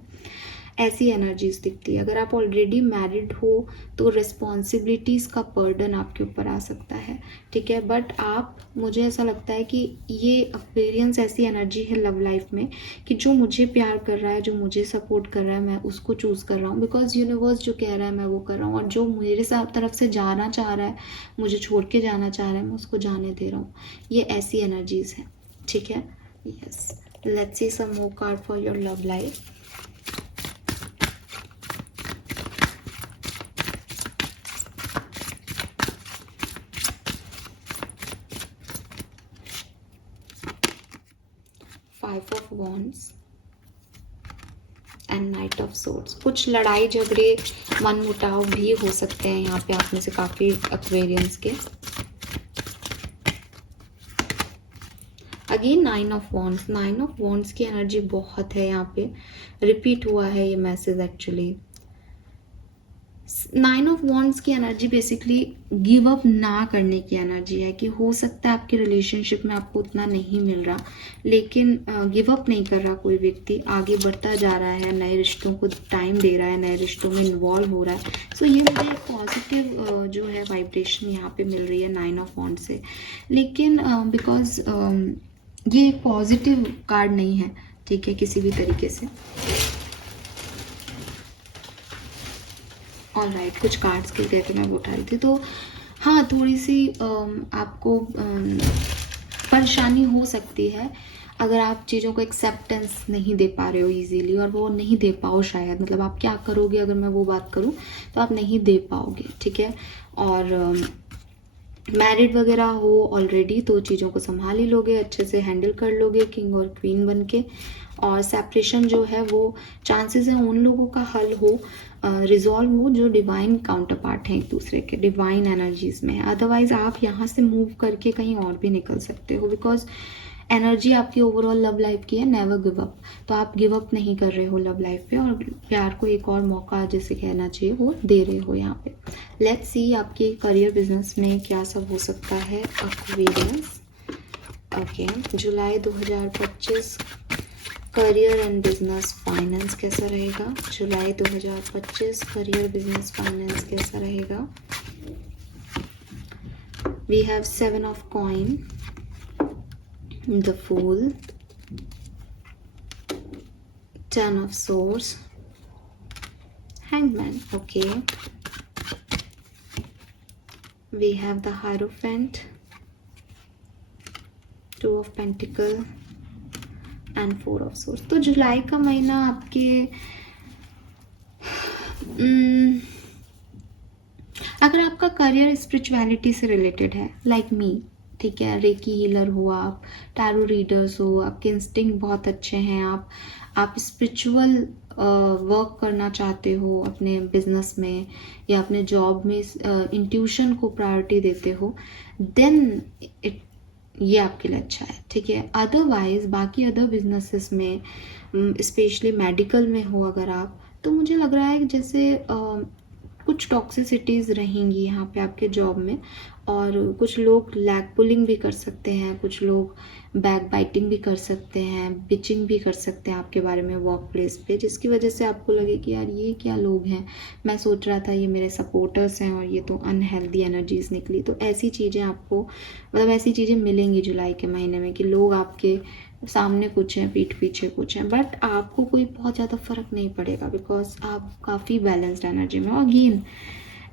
ऐसी एनर्जीज दिखती है। अगर आप ऑलरेडी मैरिड हो तो रिस्पॉन्सिबिलिटीज़ का बर्डन आपके ऊपर आ सकता है, ठीक है। बट मुझे ऐसा लगता है कि ये एक्सपीरियंस ऐसी एनर्जी है लव लाइफ में कि जो मुझे प्यार कर रहा है, जो मुझे सपोर्ट कर रहा है, मैं उसको चूज़ कर रहा हूँ, बिकॉज यूनिवर्स जो कह रहा है मैं वो कर रहा हूँ, और जो मेरे तरफ से जाना चाह रहा है, मुझे छोड़ के जाना चाह रहा है, मैं उसको जाने दे रहा हूँ। ये ऐसी एनर्जीज है, ठीक है। Yes, let's see some more card for your love life. Five of wands and knight of swords. कुछ लड़ाई झगड़े, मन मुटाव भी हो सकते हैं यहाँ पे आप में से काफ़ी एक्वेरियंस के। Again 9 of wands. 9 of wands की एनर्जी बहुत है यहाँ पे, रिपीट हुआ है ये मैसेज एक्चुअली। 9 ऑफ वॉन्ड्स की एनर्जी बेसिकली गिव अप ना करने की एनर्जी है कि हो सकता है आपके रिलेशनशिप में आपको उतना नहीं मिल रहा, लेकिन गिव अप नहीं कर रहा कोई व्यक्ति, आगे बढ़ता जा रहा है, नए रिश्तों को टाइम दे रहा है, नए रिश्तों में इन्वॉल्व हो रहा है। सो ये मुझे पॉजिटिव जो है वाइब्रेशन यहाँ पे मिल रही है 9 ऑफ वॉन्ड्स से। लेकिन बिकॉज ये एक पॉजिटिव कार्ड नहीं है, ठीक है, किसी भी तरीके से। ऑलराइट, कुछ कार्ड्स के कहते मैं वो उठा रही थी, तो हाँ, थोड़ी सी आपको परेशानी हो सकती है अगर आप चीज़ों को एक्सेप्टेंस नहीं दे पा रहे हो इजीली, और वो नहीं दे पाओ शायद, मतलब आप क्या करोगे अगर मैं वो बात करूँ तो आप नहीं दे पाओगे, ठीक है। और मैरिड वगैरह हो ऑलरेडी तो चीज़ों को संभाल ही लोगे, अच्छे से हैंडल कर लोगे किंग और क्वीन बन के। और सेपरेशन जो है वो चांसेस है उन लोगों का हल हो, रिजॉल्व हो जो डिवाइन काउंटर पार्ट हैं एक दूसरे के, डिवाइन एनर्जीज में है। अदरवाइज आप यहाँ से मूव करके कहीं और भी निकल सकते हो, बिकॉज एनर्जी आपकी ओवरऑल लव लाइफ की है नेवर गिव अप। तो आप गिव अप नहीं कर रहे हो लव लाइफ पे, और प्यार को एक और मौका जैसे कहना चाहिए वो दे रहे हो यहाँ पे। लेट्स सी आपके करियर बिजनेस में क्या सब हो सकता है Aquarius. Okay, July 2025 career and business finance कैसा रहेगा? जुलाई 2025 करियर बिजनेस फाइनेंस कैसा रहेगा? We have 7 of coin, the fool, 10 of swords, hangman. Okay, we have the hierophant, 2 of pentacle and 4 of swords. तो जुलाई का महीना आपके अगर आपका करियर स्पिरिचुअलिटी से रिलेटेड है, लाइक मी, ठीक है, रेकी हीलर हो आप, टैरो रीडर्स हो, आपके इंस्टिंक्ट बहुत अच्छे हैं, आप स्पिरिचुअल वर्क करना चाहते हो अपने बिजनेस में या अपने जॉब में, इंट्यूशन को प्रायोरिटी देते हो, देन ये आपके लिए अच्छा है, ठीक है। अदरवाइज बाकी अदर बिजनेसेस में, स्पेशली मेडिकल में हो अगर आप, तो मुझे लग रहा है कि जैसे कुछ टॉक्सिसिटीज़ रहेंगी यहाँ पे आपके जॉब में, और कुछ लोग लैग पुलिंग भी कर सकते हैं, कुछ लोग बैक बाइटिंग भी कर सकते हैं, बिचिंग भी कर सकते हैं आपके बारे में वर्क प्लेस पे, जिसकी वजह से आपको लगे कि यार ये क्या लोग हैं, मैं सोच रहा था ये मेरे सपोर्टर्स हैं और ये तो अनहेल्दी एनर्जीज निकली। तो ऐसी चीज़ें आपको, मतलब ऐसी चीज़ें मिलेंगी जुलाई के महीने में कि लोग आपके सामने कुछ हैं, पीठ पीछे कुछ हैं, बट आपको कोई बहुत ज़्यादा फर्क नहीं पड़ेगा बिकॉज आप काफ़ी बैलेंस्ड एनर्जी में हो। अगेन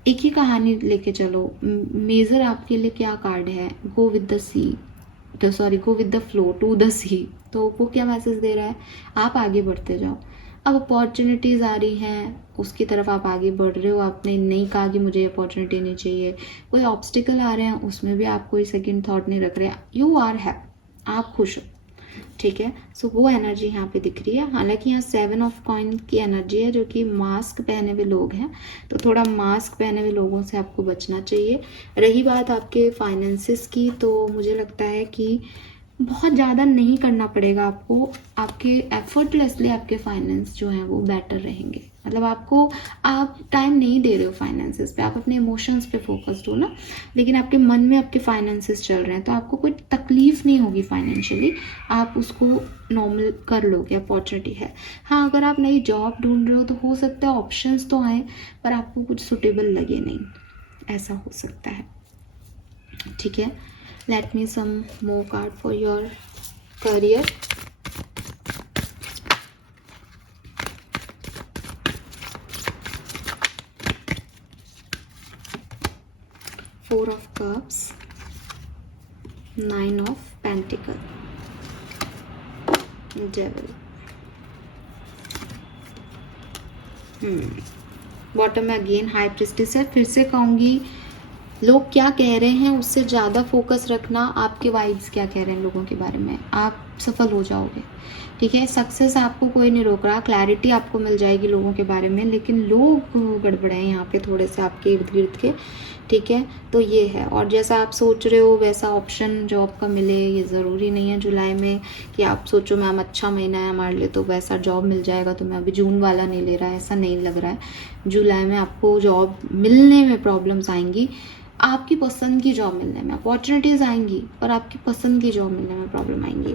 एक ही कहानी लेके चलो, मेजर आपके लिए क्या कार्ड है, गो विद द सी, तो sorry go with the flow to the sea. तो वो क्या मैसेज दे रहा है, आप आगे बढ़ते जाओ। अब अपॉर्चुनिटीज़ आ रही हैं, उसकी तरफ आप आगे बढ़ रहे हो, आपने नहीं कहा कि मुझे अपॉर्चुनिटी नहीं चाहिए। कोई ऑब्स्टिकल आ रहे हैं, उसमें भी आप कोई सेकंड थॉट नहीं रख रहे, यू आर हैप्पी, आप खुश हो, ठीक है। सो वो एनर्जी यहाँ पे दिख रही है। हालांकि यहाँ 7 ऑफ कॉइन की एनर्जी है, जो कि मास्क पहने हुए लोग हैं, तो थोड़ा मास्क पहने हुए लोगों से आपको बचना चाहिए। रही बात आपके फाइनेंसिस की, तो मुझे लगता है कि बहुत ज़्यादा नहीं करना पड़ेगा आपको, आपके एफर्टलेसली आपके फाइनेंस जो हैं वो बेटर रहेंगे। मतलब आप टाइम नहीं दे रहे हो फाइनेंसेस पे, आप अपने इमोशंस पे फोकस्ड हो ना, लेकिन आपके मन में आपके फाइनेंसेस चल रहे हैं, तो आपको कोई तकलीफ नहीं होगी फाइनेंशियली, आप उसको नॉर्मल कर लोगे, अपॉर्चुनिटी है। हाँ, अगर आप नई जॉब ढूंढ रहे हो तो हो सकता है ऑप्शंस तो आए पर आपको कुछ सुटेबल लगे नहीं, ऐसा हो सकता है, ठीक है। Let me some more card for your career. Four of Cups, 9 of Pentacle, Devil. Bottom में अगेन हाई प्रिस्टेस है। फिर से कहूँगी, लोग क्या कह रहे हैं उससे ज़्यादा फोकस रखना, आपके वाइब्स क्या कह रहे हैं लोगों के बारे में, आप सफल हो जाओगे, ठीक है। सक्सेस आपको कोई नहीं रोक रहा, क्लैरिटी आपको मिल जाएगी लोगों के बारे में, लेकिन लोग गड़बड़े हैं यहाँ पे थोड़े से आपके इर्द गिर्द के, ठीक है। तो ये है, और जैसा आप सोच रहे हो वैसा ऑप्शन जॉब का मिले, ये ज़रूरी नहीं है जुलाई में कि आप सोचो मैम अच्छा महीना है हमारे लिए तो वैसा जॉब मिल जाएगा, तो मैं अभी जून वाला नहीं ले रहा है, ऐसा नहीं लग रहा है। जुलाई में आपको जॉब मिलने में प्रॉब्लम्स आएंगी, आपकी पसंद की जॉब मिलने में अपॉर्चुनिटीज़ आएंगी, पर आपकी पसंद की जॉब मिलने में प्रॉब्लम आएंगी।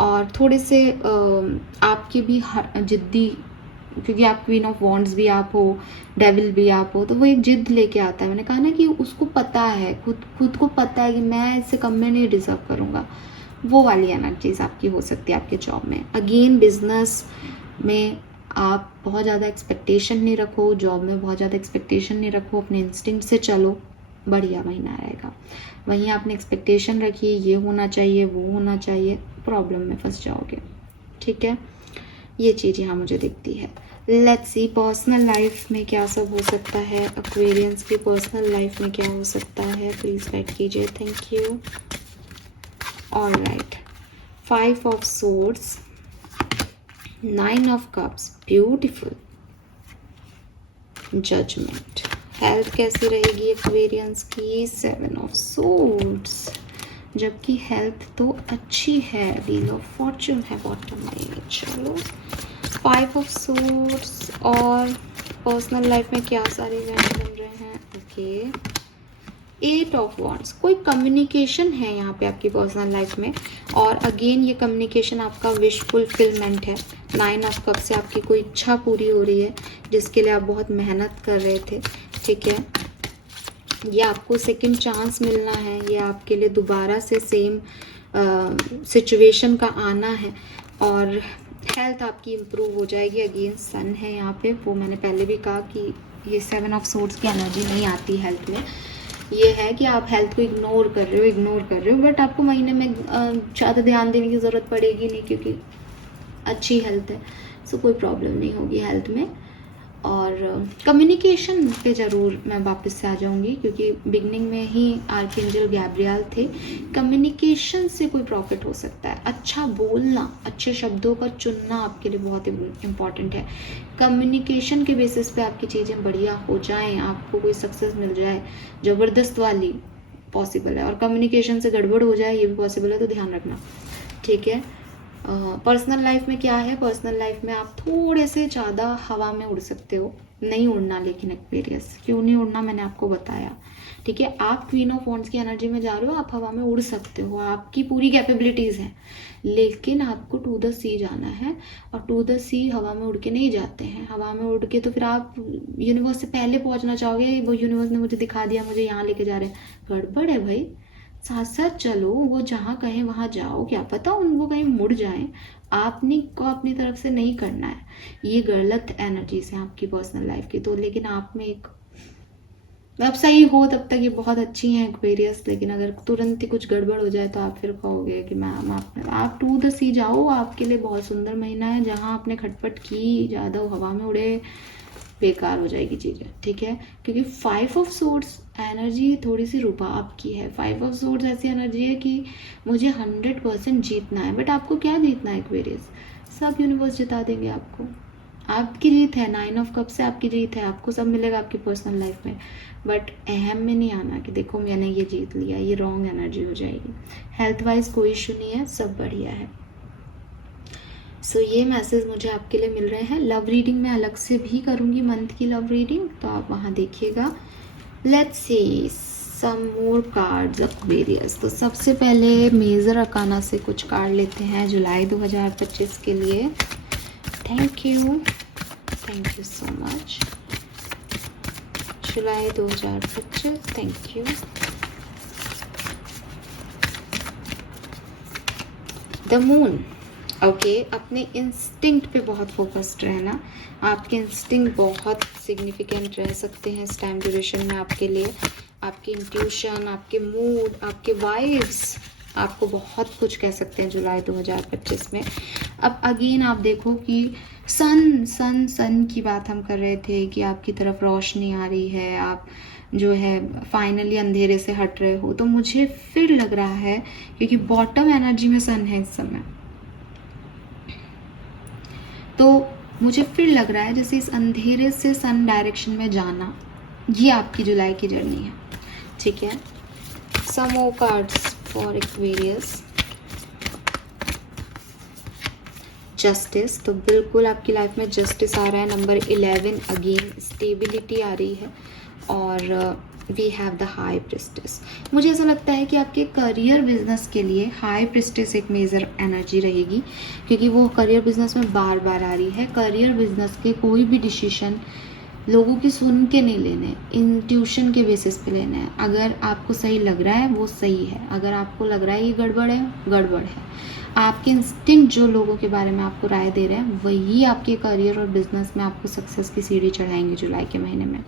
और थोड़े से आपके भी जिद्दी, क्योंकि आप क्वीन ऑफ वॉन्ड्स भी आप हो, डेविल भी आप हो, तो वो एक जिद लेके आता है। मैंने कहा ना कि उसको पता है, खुद को पता है कि मैं इससे कम में नहीं डिजर्व करूँगा, वो वाली एनर्जीज आपकी हो सकती है आपके जॉब में। अगेन बिजनेस में आप बहुत ज़्यादा एक्सपेक्टेशन नहीं रखो, जॉब में बहुत ज़्यादा एक्सपेक्टेशन नहीं रखो, अपने इंस्टिंक्ट से चलो, बढ़िया महीना रहेगा। वहीं आपने एक्सपेक्टेशन रखी ये होना चाहिए वो होना चाहिए, प्रॉब्लम में फंस जाओगे, ठीक है। ये चीज़ यहाँ मुझे दिखती है। लेट्स सी पर्सनल लाइफ में क्या सब हो सकता है, एक्वेरियंस की पर्सनल लाइफ में क्या हो सकता है, प्लीज राइट कीजिए, thank you. Alright, 5 of swords, 9 of cups, beautiful, judgement. Health कैसी रहेगी एक्वेरियंस की, 7 ऑफ सोर्ड्स, जबकि हेल्थ तो अच्छी है, व्हील ऑफ फॉर्चून है बॉटम में। चलो 5 ऑफ सोर्ड्स, और पर्सनल लाइफ में क्या सारे इवेंट बन रहे हैं, ओके। 8 ऑफ वॉन्ड्स, कोई कम्युनिकेशन है यहाँ पे आपकी पर्सनल लाइफ में, और अगेन ये कम्युनिकेशन आपका विश फुलफिलमेंट है। 9 ऑफ कप से आपकी कोई इच्छा पूरी हो रही है जिसके लिए आप बहुत मेहनत कर रहे थे, ठीक है। ये आपको सेकंड चांस मिलना है, ये आपके लिए दोबारा से सेम सिचुएशन का आना है और हेल्थ आपकी इम्प्रूव हो जाएगी। अगेन सन है यहाँ पे, वो मैंने पहले भी कहा कि ये 7 ऑफ सोर्ड्स की एनर्जी नहीं आती हेल्थ में। ये है कि आप हेल्थ को इग्नोर कर रहे हो, बट आपको महीने में ज़्यादा ध्यान देने की ज़रूरत पड़ेगी नहीं क्योंकि अच्छी हेल्थ है। सो कोई प्रॉब्लम नहीं होगी हेल्थ में। और कम्युनिकेशन पे ज़रूर मैं वापस से आ जाऊंगी क्योंकि बिगनिंग में ही आर्कएंजल गैब्रियल थे। कम्युनिकेशन से कोई प्रॉफिट हो सकता है। अच्छा बोलना, अच्छे शब्दों का चुनना आपके लिए बहुत इम्पॉर्टेंट है। कम्युनिकेशन के बेसिस पे आपकी चीज़ें बढ़िया हो जाएं, आपको कोई सक्सेस मिल जाए ज़बरदस्त वाली, पॉसिबल है। और कम्युनिकेशन से गड़बड़ हो जाए ये भी पॉसिबल है, तो ध्यान रखना, ठीक है। पर्सनल लाइफ में क्या है, पर्सनल लाइफ में आप थोड़े से ज़्यादा हवा में उड़ सकते हो। नहीं उड़ना, लेकिन एक्वेरियस क्यों नहीं उड़ना मैंने आपको बताया, ठीक है। आप क्वीन ऑफ वॉन्ड्स की एनर्जी में जा रहे हो, आप हवा में उड़ सकते हो, आपकी पूरी कैपेबिलिटीज़ हैं, लेकिन आपको टू द सी जाना है। और टू द सी हवा में उड़ के नहीं जाते हैं। हवा में उड़ के तो फिर आप यूनिवर्स से पहले पहुंचना चाहोगे, वो यूनिवर्स ने मुझे दिखा दिया, मुझे यहाँ लेके जा रहे हैं, गड़बड़ है भाई। साथ साथ चलो, वो जहाँ कहें वहाँ जाओ, क्या पता उनको कहीं मुड़ जाएं। आपने को अपनी तरफ से नहीं करना है, ये गलत एनर्जीज हैं आपकी पर्सनल लाइफ की। तो लेकिन आप में एक, अब सही हो तब तक ये बहुत अच्छी हैं एक्वेरियस, लेकिन अगर तुरंत ही कुछ गड़बड़ हो जाए तो आप फिर कहोगे कि मैम आप टू द सी जाओ। आपके लिए बहुत सुंदर महीना है, जहाँ आपने खटपट की, ज़्यादा हवा में उड़े, बेकार हो जाएगी चीज़ें, ठीक है। क्योंकि 5 ऑफ सोर्ड्स एनर्जी थोड़ी सी रुबाब की है। 5 ऑफ सोर्ड्स ऐसी एनर्जी है कि मुझे 100% जीतना है, बट आपको क्या जीतना है एक्वेरियस, सब यूनिवर्स जिता देंगे आपको। आपकी जीत है, 9 ऑफ कप से आपकी जीत है, आपको सब मिलेगा आपकी पर्सनल लाइफ में। बट अहम में नहीं आना कि देखो मैंने ये जीत लिया, ये रॉन्ग एनर्जी हो जाएगी। हेल्थ वाइज कोई इशू नहीं है, सब बढ़िया है। सो ये मैसेज मुझे आपके लिए मिल रहे हैं। लव रीडिंग मैं अलग से भी करूँगी, मंथ की लव रीडिंग, तो आप वहाँ देखिएगा। Let's see some more cards Aquarius. तो सबसे पहले मेजर अकाना से कुछ कार्ड लेते हैं जुलाई 2025 के लिए। Thank you so much. July 2025, thank you. The moon, okay, अपने इंस्टिंक्ट पे बहुत फोकस्ड रहना। आपके इंस्टिंक्ट बहुत सिग्निफिकेंट रह सकते हैं इस टाइम ड्यूरेशन में आपके लिए। आपकी इंट्यूशन, आपके मूड, आपके वाइब्स आपको बहुत कुछ कह सकते हैं जुलाई 2025 में। अब अगेन आप देखो कि सन की बात हम कर रहे थे कि आपकी तरफ रोशनी आ रही है, आप जो है फाइनली अंधेरे से हट रहे हो। तो मुझे फिर लग रहा है, क्योंकि बॉटम एनर्जी में सन है इस समय, तो मुझे फिर लग रहा है जैसे इस अंधेरे से सन डायरेक्शन में जाना, ये आपकी जुलाई की जर्नी है, ठीक है। Some more cards for Aquarius. Justice, तो बिल्कुल आपकी लाइफ में जस्टिस आ रहा है। नंबर 11, अगेन स्टेबिलिटी आ रही है। और we have the high priestess. मुझे ऐसा लगता है कि आपके करियर बिजनेस के लिए हाई प्रिस्टेस एक मेजर एनर्जी रहेगी, क्योंकि वो करियर बिजनेस में बार बार आ रही है। करियर बिजनेस के कोई भी डिसीजन लोगों की सुन के नहीं लेने, इंट्यूशन के बेसिस पे लेना है। अगर आपको सही लग रहा है वो सही है, अगर आपको लग रहा है ये गड़बड़ है, गड़बड़ है। आपके इंस्टिंक्ट जो लोगों के बारे में आपको राय दे रहे हैं, वही आपके करियर और बिजनेस में आपको सक्सेस की सीढ़ी चढ़ाएंगे जुलाई के महीने में।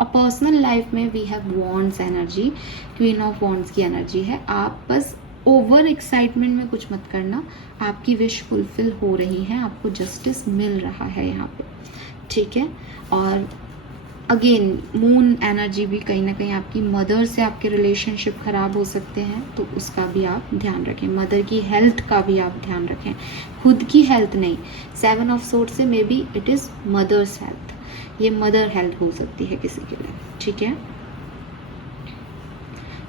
और पर्सनल लाइफ में we have wands energy, queen of wands की एनर्जी है। आप बस ओवर एक्साइटमेंट में कुछ मत करना, आपकी विश फुलफिल हो रही है, आपको जस्टिस मिल रहा है यहाँ पे, ठीक है। और अगेन मून एनर्जी भी कहीं ना कहीं आपकी मदर से आपके रिलेशनशिप खराब हो सकते हैं, तो उसका भी आप ध्यान रखें। मदर की हेल्थ का भी आप ध्यान रखें, खुद की हेल्थ नहीं। 7 ऑफ सोर्ड्स से maybe it is mother's health, ये मदर हेल्थ हो सकती है किसी के लिए, ठीक है।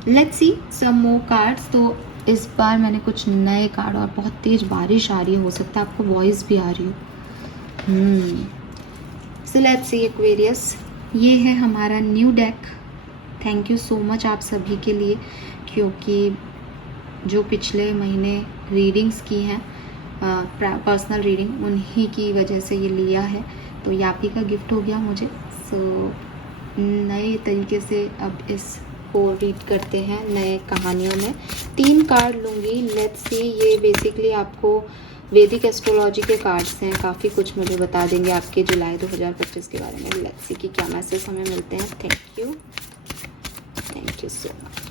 Let's see some more cards. तो इस बार मैंने कुछ नए कार्ड, और बहुत तेज बारिश आ रही है, हो सकता है आपको वॉइस भी आ रही हो। सो लेट्स सी एक्वेरियस, ये है हमारा new deck. Thank you so much आप सभी के लिए, क्योंकि जो पिछले महीने रीडिंग्स की हैं, पर्सनल रीडिंग, उन्हीं की वजह से ये लिया है, तो ये आप ही का गिफ्ट हो गया मुझे। सो नए तरीके से अब इस को रीड करते हैं नए कहानियों में। 3 कार्ड लूँगी, लेट्स सी। ये बेसिकली आपको वैदिक एस्ट्रोलॉजी के कार्ड्स हैं, काफ़ी कुछ मुझे बता देंगे आपके जुलाई 2025 के बारे में। लेट्स सी कि क्या मैसेज हमें मिलते हैं। Thank you so much.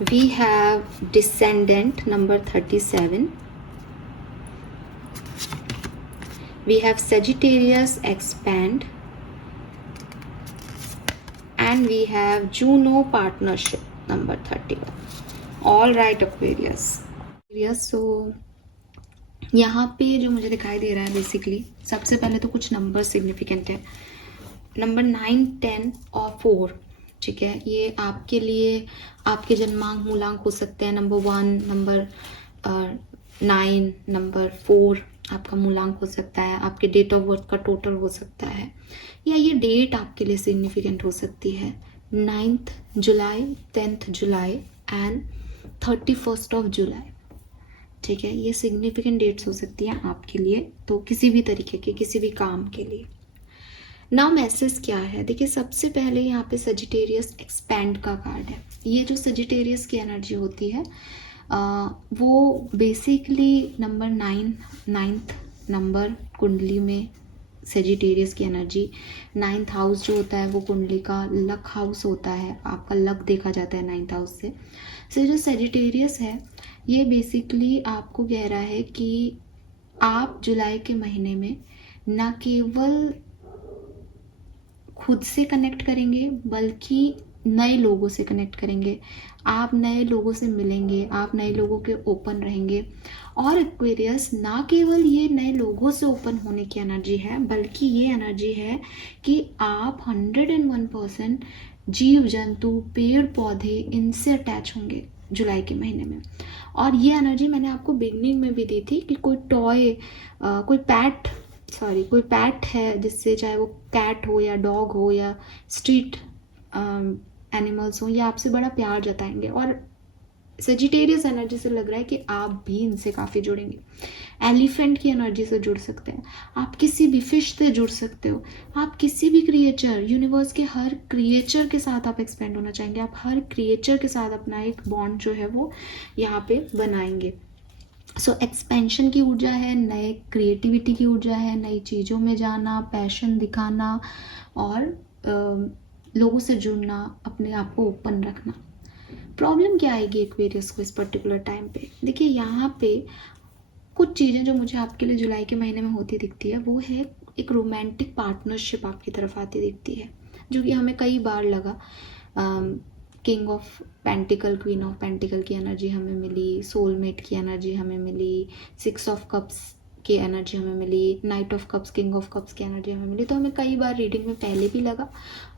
We have Descendant number 37. We have Sagittarius Expand. And we have Juno Partnership number 31. All right, Aquarius. So यहाँ पे जो मुझे दिखाई दे रहा है बेसिकली, सबसे पहले तो कुछ नंबर सिग्निफिकेंट है। नंबर 9, 10 और 4, ठीक है। ये आपके लिए आपके जन्मांक मूलांक हो सकते हैं। नंबर 1, नंबर 9, नंबर 4 आपका मूलांक हो सकता है। आपके डेट ऑफ बर्थ का टोटल हो सकता है, या ये डेट आपके लिए सिग्निफिकेंट हो सकती है। 9th July, 10th July and 31st of July, ठीक है। ये सिग्निफिकेंट डेट्स हो सकती हैं आपके लिए, तो किसी भी तरीके के किसी भी काम के लिए। नाउ मैसेज क्या है, देखिए सबसे पहले यहाँ पे सजिटेरियस एक्सपैंड का कार्ड है। ये जो सजिटेरियस की एनर्जी होती है वो बेसिकली नंबर 9th नंबर कुंडली में सजिटेरियस की एनर्जी। 9th हाउस जो होता है वो कुंडली का लक हाउस होता है, आपका लक देखा जाता है 9th हाउस से। सो जो सजिटेरियस है ये बेसिकली आपको कह रहा है कि आप जुलाई के महीने में न केवल खुद से कनेक्ट करेंगे बल्कि नए लोगों से कनेक्ट करेंगे। आप नए लोगों से मिलेंगे, आप नए लोगों के ओपन रहेंगे। और एक्वेरियस ना केवल ये नए लोगों से ओपन होने की एनर्जी है, बल्कि ये एनर्जी है कि आप 101% जीव जंतु, पेड़ पौधे, इनसे अटैच होंगे जुलाई के महीने में। और ये एनर्जी मैंने आपको बिगनिंग में भी दी थी कि कोई टॉय, कोई पैट है जिससे, चाहे वो कैट हो या डॉग हो या स्ट्रीट एनिमल्स हो, ये आपसे बड़ा प्यार जताएंगे। और सजिटेरियस एनर्जी से लग रहा है कि आप भी इनसे काफ़ी जुड़ेंगे। एलिफेंट की एनर्जी से जुड़ सकते हैं आप, किसी भी फिश से जुड़ सकते हो आप, किसी भी क्रिएचर, यूनिवर्स के हर क्रिएचर के साथ आप एक्सपेंड होना चाहेंगे। आप हर क्रिएचर के साथ अपना एक बॉन्ड जो है वो यहाँ पे बनाएंगे। सो एक्सपेंशन की ऊर्जा है, नए क्रिएटिविटी की ऊर्जा है, नई चीज़ों में जाना, पैशन दिखाना और लोगों से जुड़ना, अपने आप को ओपन रखना। प्रॉब्लम क्या आएगी एक्वेरियस को इस पर्टिकुलर टाइम पे, देखिए यहाँ पे कुछ चीज़ें जो मुझे आपके लिए जुलाई के महीने में होती दिखती है वो है एक रोमांटिक पार्टनरशिप आपकी तरफ आती दिखती है, जो कि हमें कई बार लगा। King of pentacle, queen of pentacle की एनर्जी हमें मिली, सोलमेट की एनर्जी हमें मिली, 6 ऑफ कप्स की एनर्जी हमें मिली, knight of cups, king of cups की एनर्जी हमें मिली। तो हमें कई बार रीडिंग में पहले भी लगा,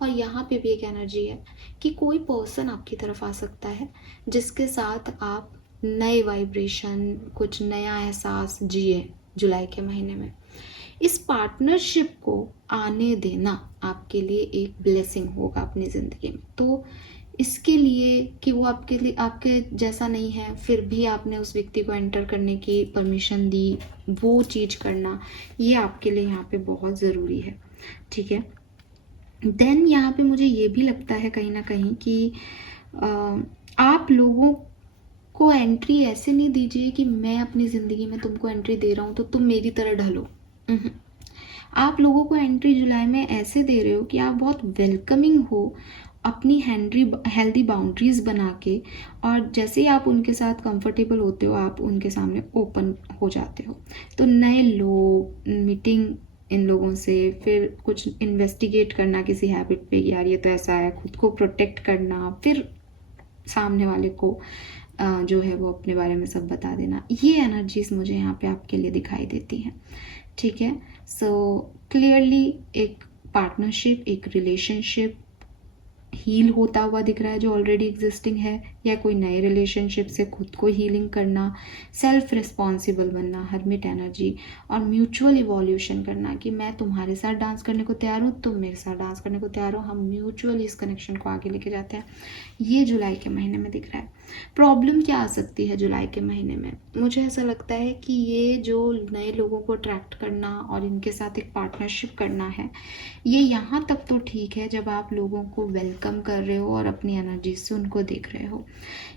और यहाँ पे भी एक एनर्जी है कि कोई पर्सन आपकी तरफ आ सकता है जिसके साथ आप नए वाइब्रेशन, कुछ नया एहसास जिए जुलाई के महीने में। इस पार्टनरशिप को आने देना आपके लिए एक ब्लेसिंग होगा अपनी ज़िंदगी में। तो इसके लिए कि वो आपके लिए आपके जैसा नहीं है, फिर भी आपने उस व्यक्ति को एंटर करने की परमिशन दी, वो चीज़ करना, ये आपके लिए यहाँ पे बहुत ज़रूरी है, ठीक है। देन यहाँ पे मुझे ये भी लगता है कहीं ना कहीं कि आप लोगों को एंट्री ऐसे नहीं दीजिए कि मैं अपनी ज़िंदगी में तुमको एंट्री दे रहा हूँ तो तुम मेरी तरह ढलो। आप लोगों को एंट्री जुलाई में ऐसे दे रहे हो कि आप बहुत वेलकमिंग हो, अपनी हेल्दी बाउंड्रीज बना के, और जैसे ही आप उनके साथ कंफर्टेबल होते हो आप उनके सामने ओपन हो जाते हो। तो नए लोग, मीटिंग इन लोगों से, फिर कुछ इन्वेस्टिगेट करना किसी हैबिट पे, यार ये तो ऐसा है, खुद को प्रोटेक्ट करना, फिर सामने वाले को जो है वो अपने बारे में सब बता देना, ये एनर्जीज मुझे यहाँ पे आपके लिए दिखाई देती हैं, ठीक है। सो क्लियरली एक पार्टनरशिप, एक रिलेशनशिप हील होता हुआ दिख रहा है जो ऑलरेडी एग्जिस्टिंग है, या कोई नए रिलेशनशिप से खुद को हीलिंग करना, सेल्फ रिस्पॉन्सिबल बनना, हर्मिट एनर्जी, और म्यूचुअल इवोल्यूशन करना कि मैं तुम्हारे साथ डांस करने को तैयार हूँ, तुम मेरे साथ डांस करने को तैयार हो, हम म्यूचुअली इस कनेक्शन को आगे लेके जाते हैं। ये जुलाई के महीने में दिख रहा है। प्रॉब्लम क्या आ सकती है जुलाई के महीने में? मुझे ऐसा लगता है कि ये जो नए लोगों को अट्रैक्ट करना और इनके साथ एक पार्टनरशिप करना है, ये यहाँ तक तो ठीक है जब आप लोगों को वेलकम कर रहे हो और अपनी एनर्जी से उनको देख रहे हो।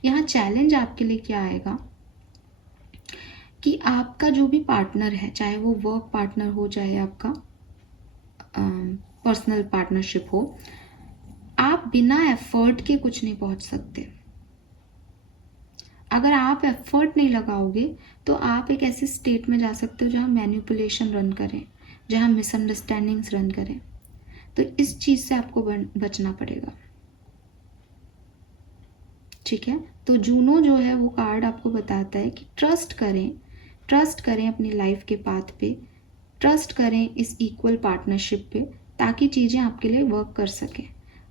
यहाँ चैलेंज आपके लिए क्या आएगा कि आपका जो भी पार्टनर है, चाहे वो वर्क पार्टनर हो, चाहे आपका पर्सनल पार्टनरशिप हो, आप बिना एफर्ट के कुछ नहीं पहुंच सकते। अगर आप एफर्ट नहीं लगाओगे तो आप एक ऐसे स्टेट में जा सकते हो जहाँ मैनिपुलेशन रन करें, जहाँ मिसअंडरस्टैंडिंग्स रन करें। तो इस चीज़ से आपको बचना पड़ेगा, ठीक है। तो जूनो जो है वो कार्ड आपको बताता है कि ट्रस्ट करें अपनी लाइफ के पाथ पे, ट्रस्ट करें इस इक्वल पार्टनरशिप पे, ताकि चीज़ें आपके लिए वर्क कर सकें।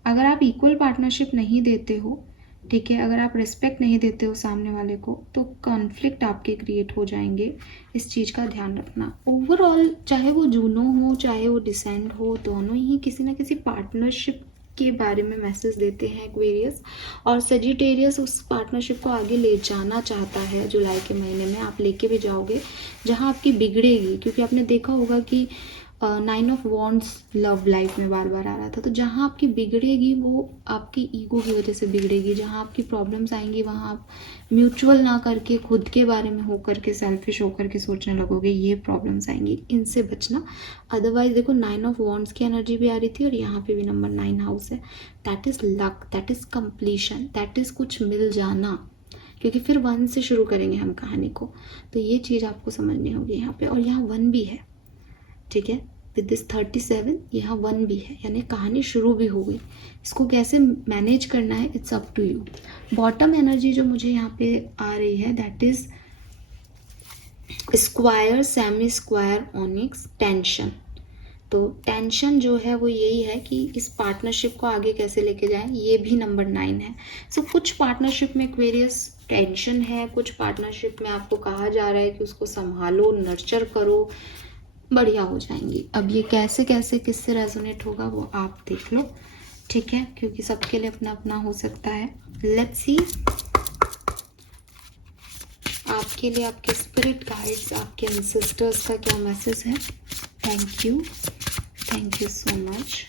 अगर आप इक्वल पार्टनरशिप नहीं देते हो, ठीक है, अगर आप रिस्पेक्ट नहीं देते हो सामने वाले को, तो कॉन्फ्लिक्ट आपके क्रिएट हो जाएंगे। इस चीज़ का ध्यान रखना। ओवरऑल चाहे वो जूनो हो चाहे वो डिसेंड हो, दोनों ही किसी ना किसी पार्टनरशिप के बारे में मैसेज देते हैं एक्वेरियस, और सजिटेरियस उस पार्टनरशिप को आगे ले जाना चाहता है। जुलाई के महीने में आप लेके भी जाओगे जहां आपकी बिगड़ेगी, क्योंकि आपने देखा होगा कि 9 ऑफ वॉन्ड्स लव लाइफ में बार बार आ रहा था। तो जहाँ आपकी बिगड़ेगी वो आपकी ईगो की वजह से बिगड़ेगी। जहाँ आपकी प्रॉब्लम्स आएंगी वहाँ आप म्यूचुअल ना करके खुद के बारे में होकर के, सेल्फिश होकर के सोचने लगोगे, ये प्रॉब्लम्स आएंगी। इनसे बचना। अदरवाइज देखो 9 ऑफ वॉन्ड्स की एनर्जी भी आ रही थी और यहाँ पे भी नंबर 9 हाउस है। That is luck, that is completion, that is कुछ मिल जाना, क्योंकि फिर 1 से शुरू करेंगे हम कहानी को। तो ये चीज़ आपको समझनी होगी यहाँ पे। और यहाँ 1 भी है, ठीक है, विद दिस 37 यहाँ 1 भी है, यानी कहानी शुरू भी हो गई। इसको कैसे मैनेज करना है, it's up to you. Bottom energy जो मुझे यहाँ पे आ रही है, that is square, semi square, onyx, tension. तो टेंशन जो है वो यही है कि इस पार्टनरशिप को आगे कैसे लेके जाएं, ये भी नंबर 9 है। सो कुछ पार्टनरशिप में एक्वेरियस टेंशन है, कुछ पार्टनरशिप में आपको कहा जा रहा है कि उसको संभालो, नर्चर करो, बढ़िया हो जाएंगी। अब ये कैसे कैसे किससे रेजोनेट होगा वो आप देख लो, ठीक है, क्योंकि सबके लिए अपना अपना हो सकता है। लेट्स सी आपके लिए आपके स्पिरिट गाइड्स, आपके एंसेस्टर्स का क्या मैसेज है। Thank you so much.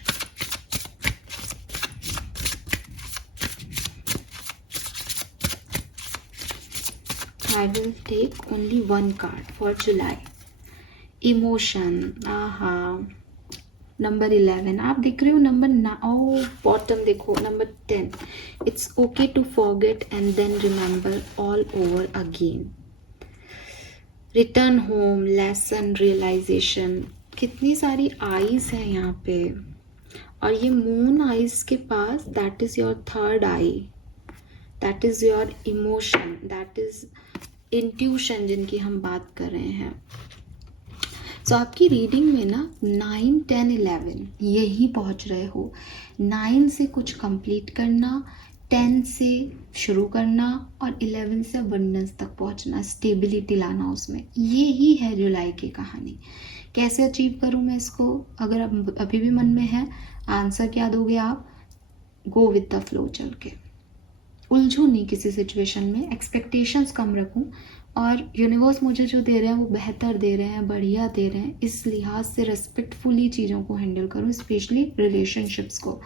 I will take only one card for July. Emotion, आहा, नंबर 11 आप देख रहे हो। नंबर बॉटम देखो, number 10, it's okay to forget and then remember all over again. Return home, lesson, realization. कितनी सारी eyes है यहाँ पे, और ये मून आईज के पास, that is your third eye, that is your emotion, that is intuition जिनकी हम बात कर रहे हैं। सो आपकी रीडिंग में ना 9, 10, 11 यही पहुंच रहे हो। 9 से कुछ कंप्लीट करना, 10 से शुरू करना, और 11 से अबंडेंस तक पहुंचना, स्टेबिलिटी लाना उसमें। ये ही है जुलाई की कहानी। कैसे अचीव करूं मैं इसको? अगर अभी भी मन में है, आंसर क्या दोगे आप? गो विद द फ्लो, चल के उलझू नहीं किसी सिचुएशन में, एक्सपेक्टेशंस कम रखूं, और यूनिवर्स मुझे जो दे रहे हैं वो बेहतर दे रहे हैं, बढ़िया दे रहे हैं, इस लिहाज से रेस्पेक्टफुली चीज़ों को हैंडल करूं, स्पेशली रिलेशनशिप्स को।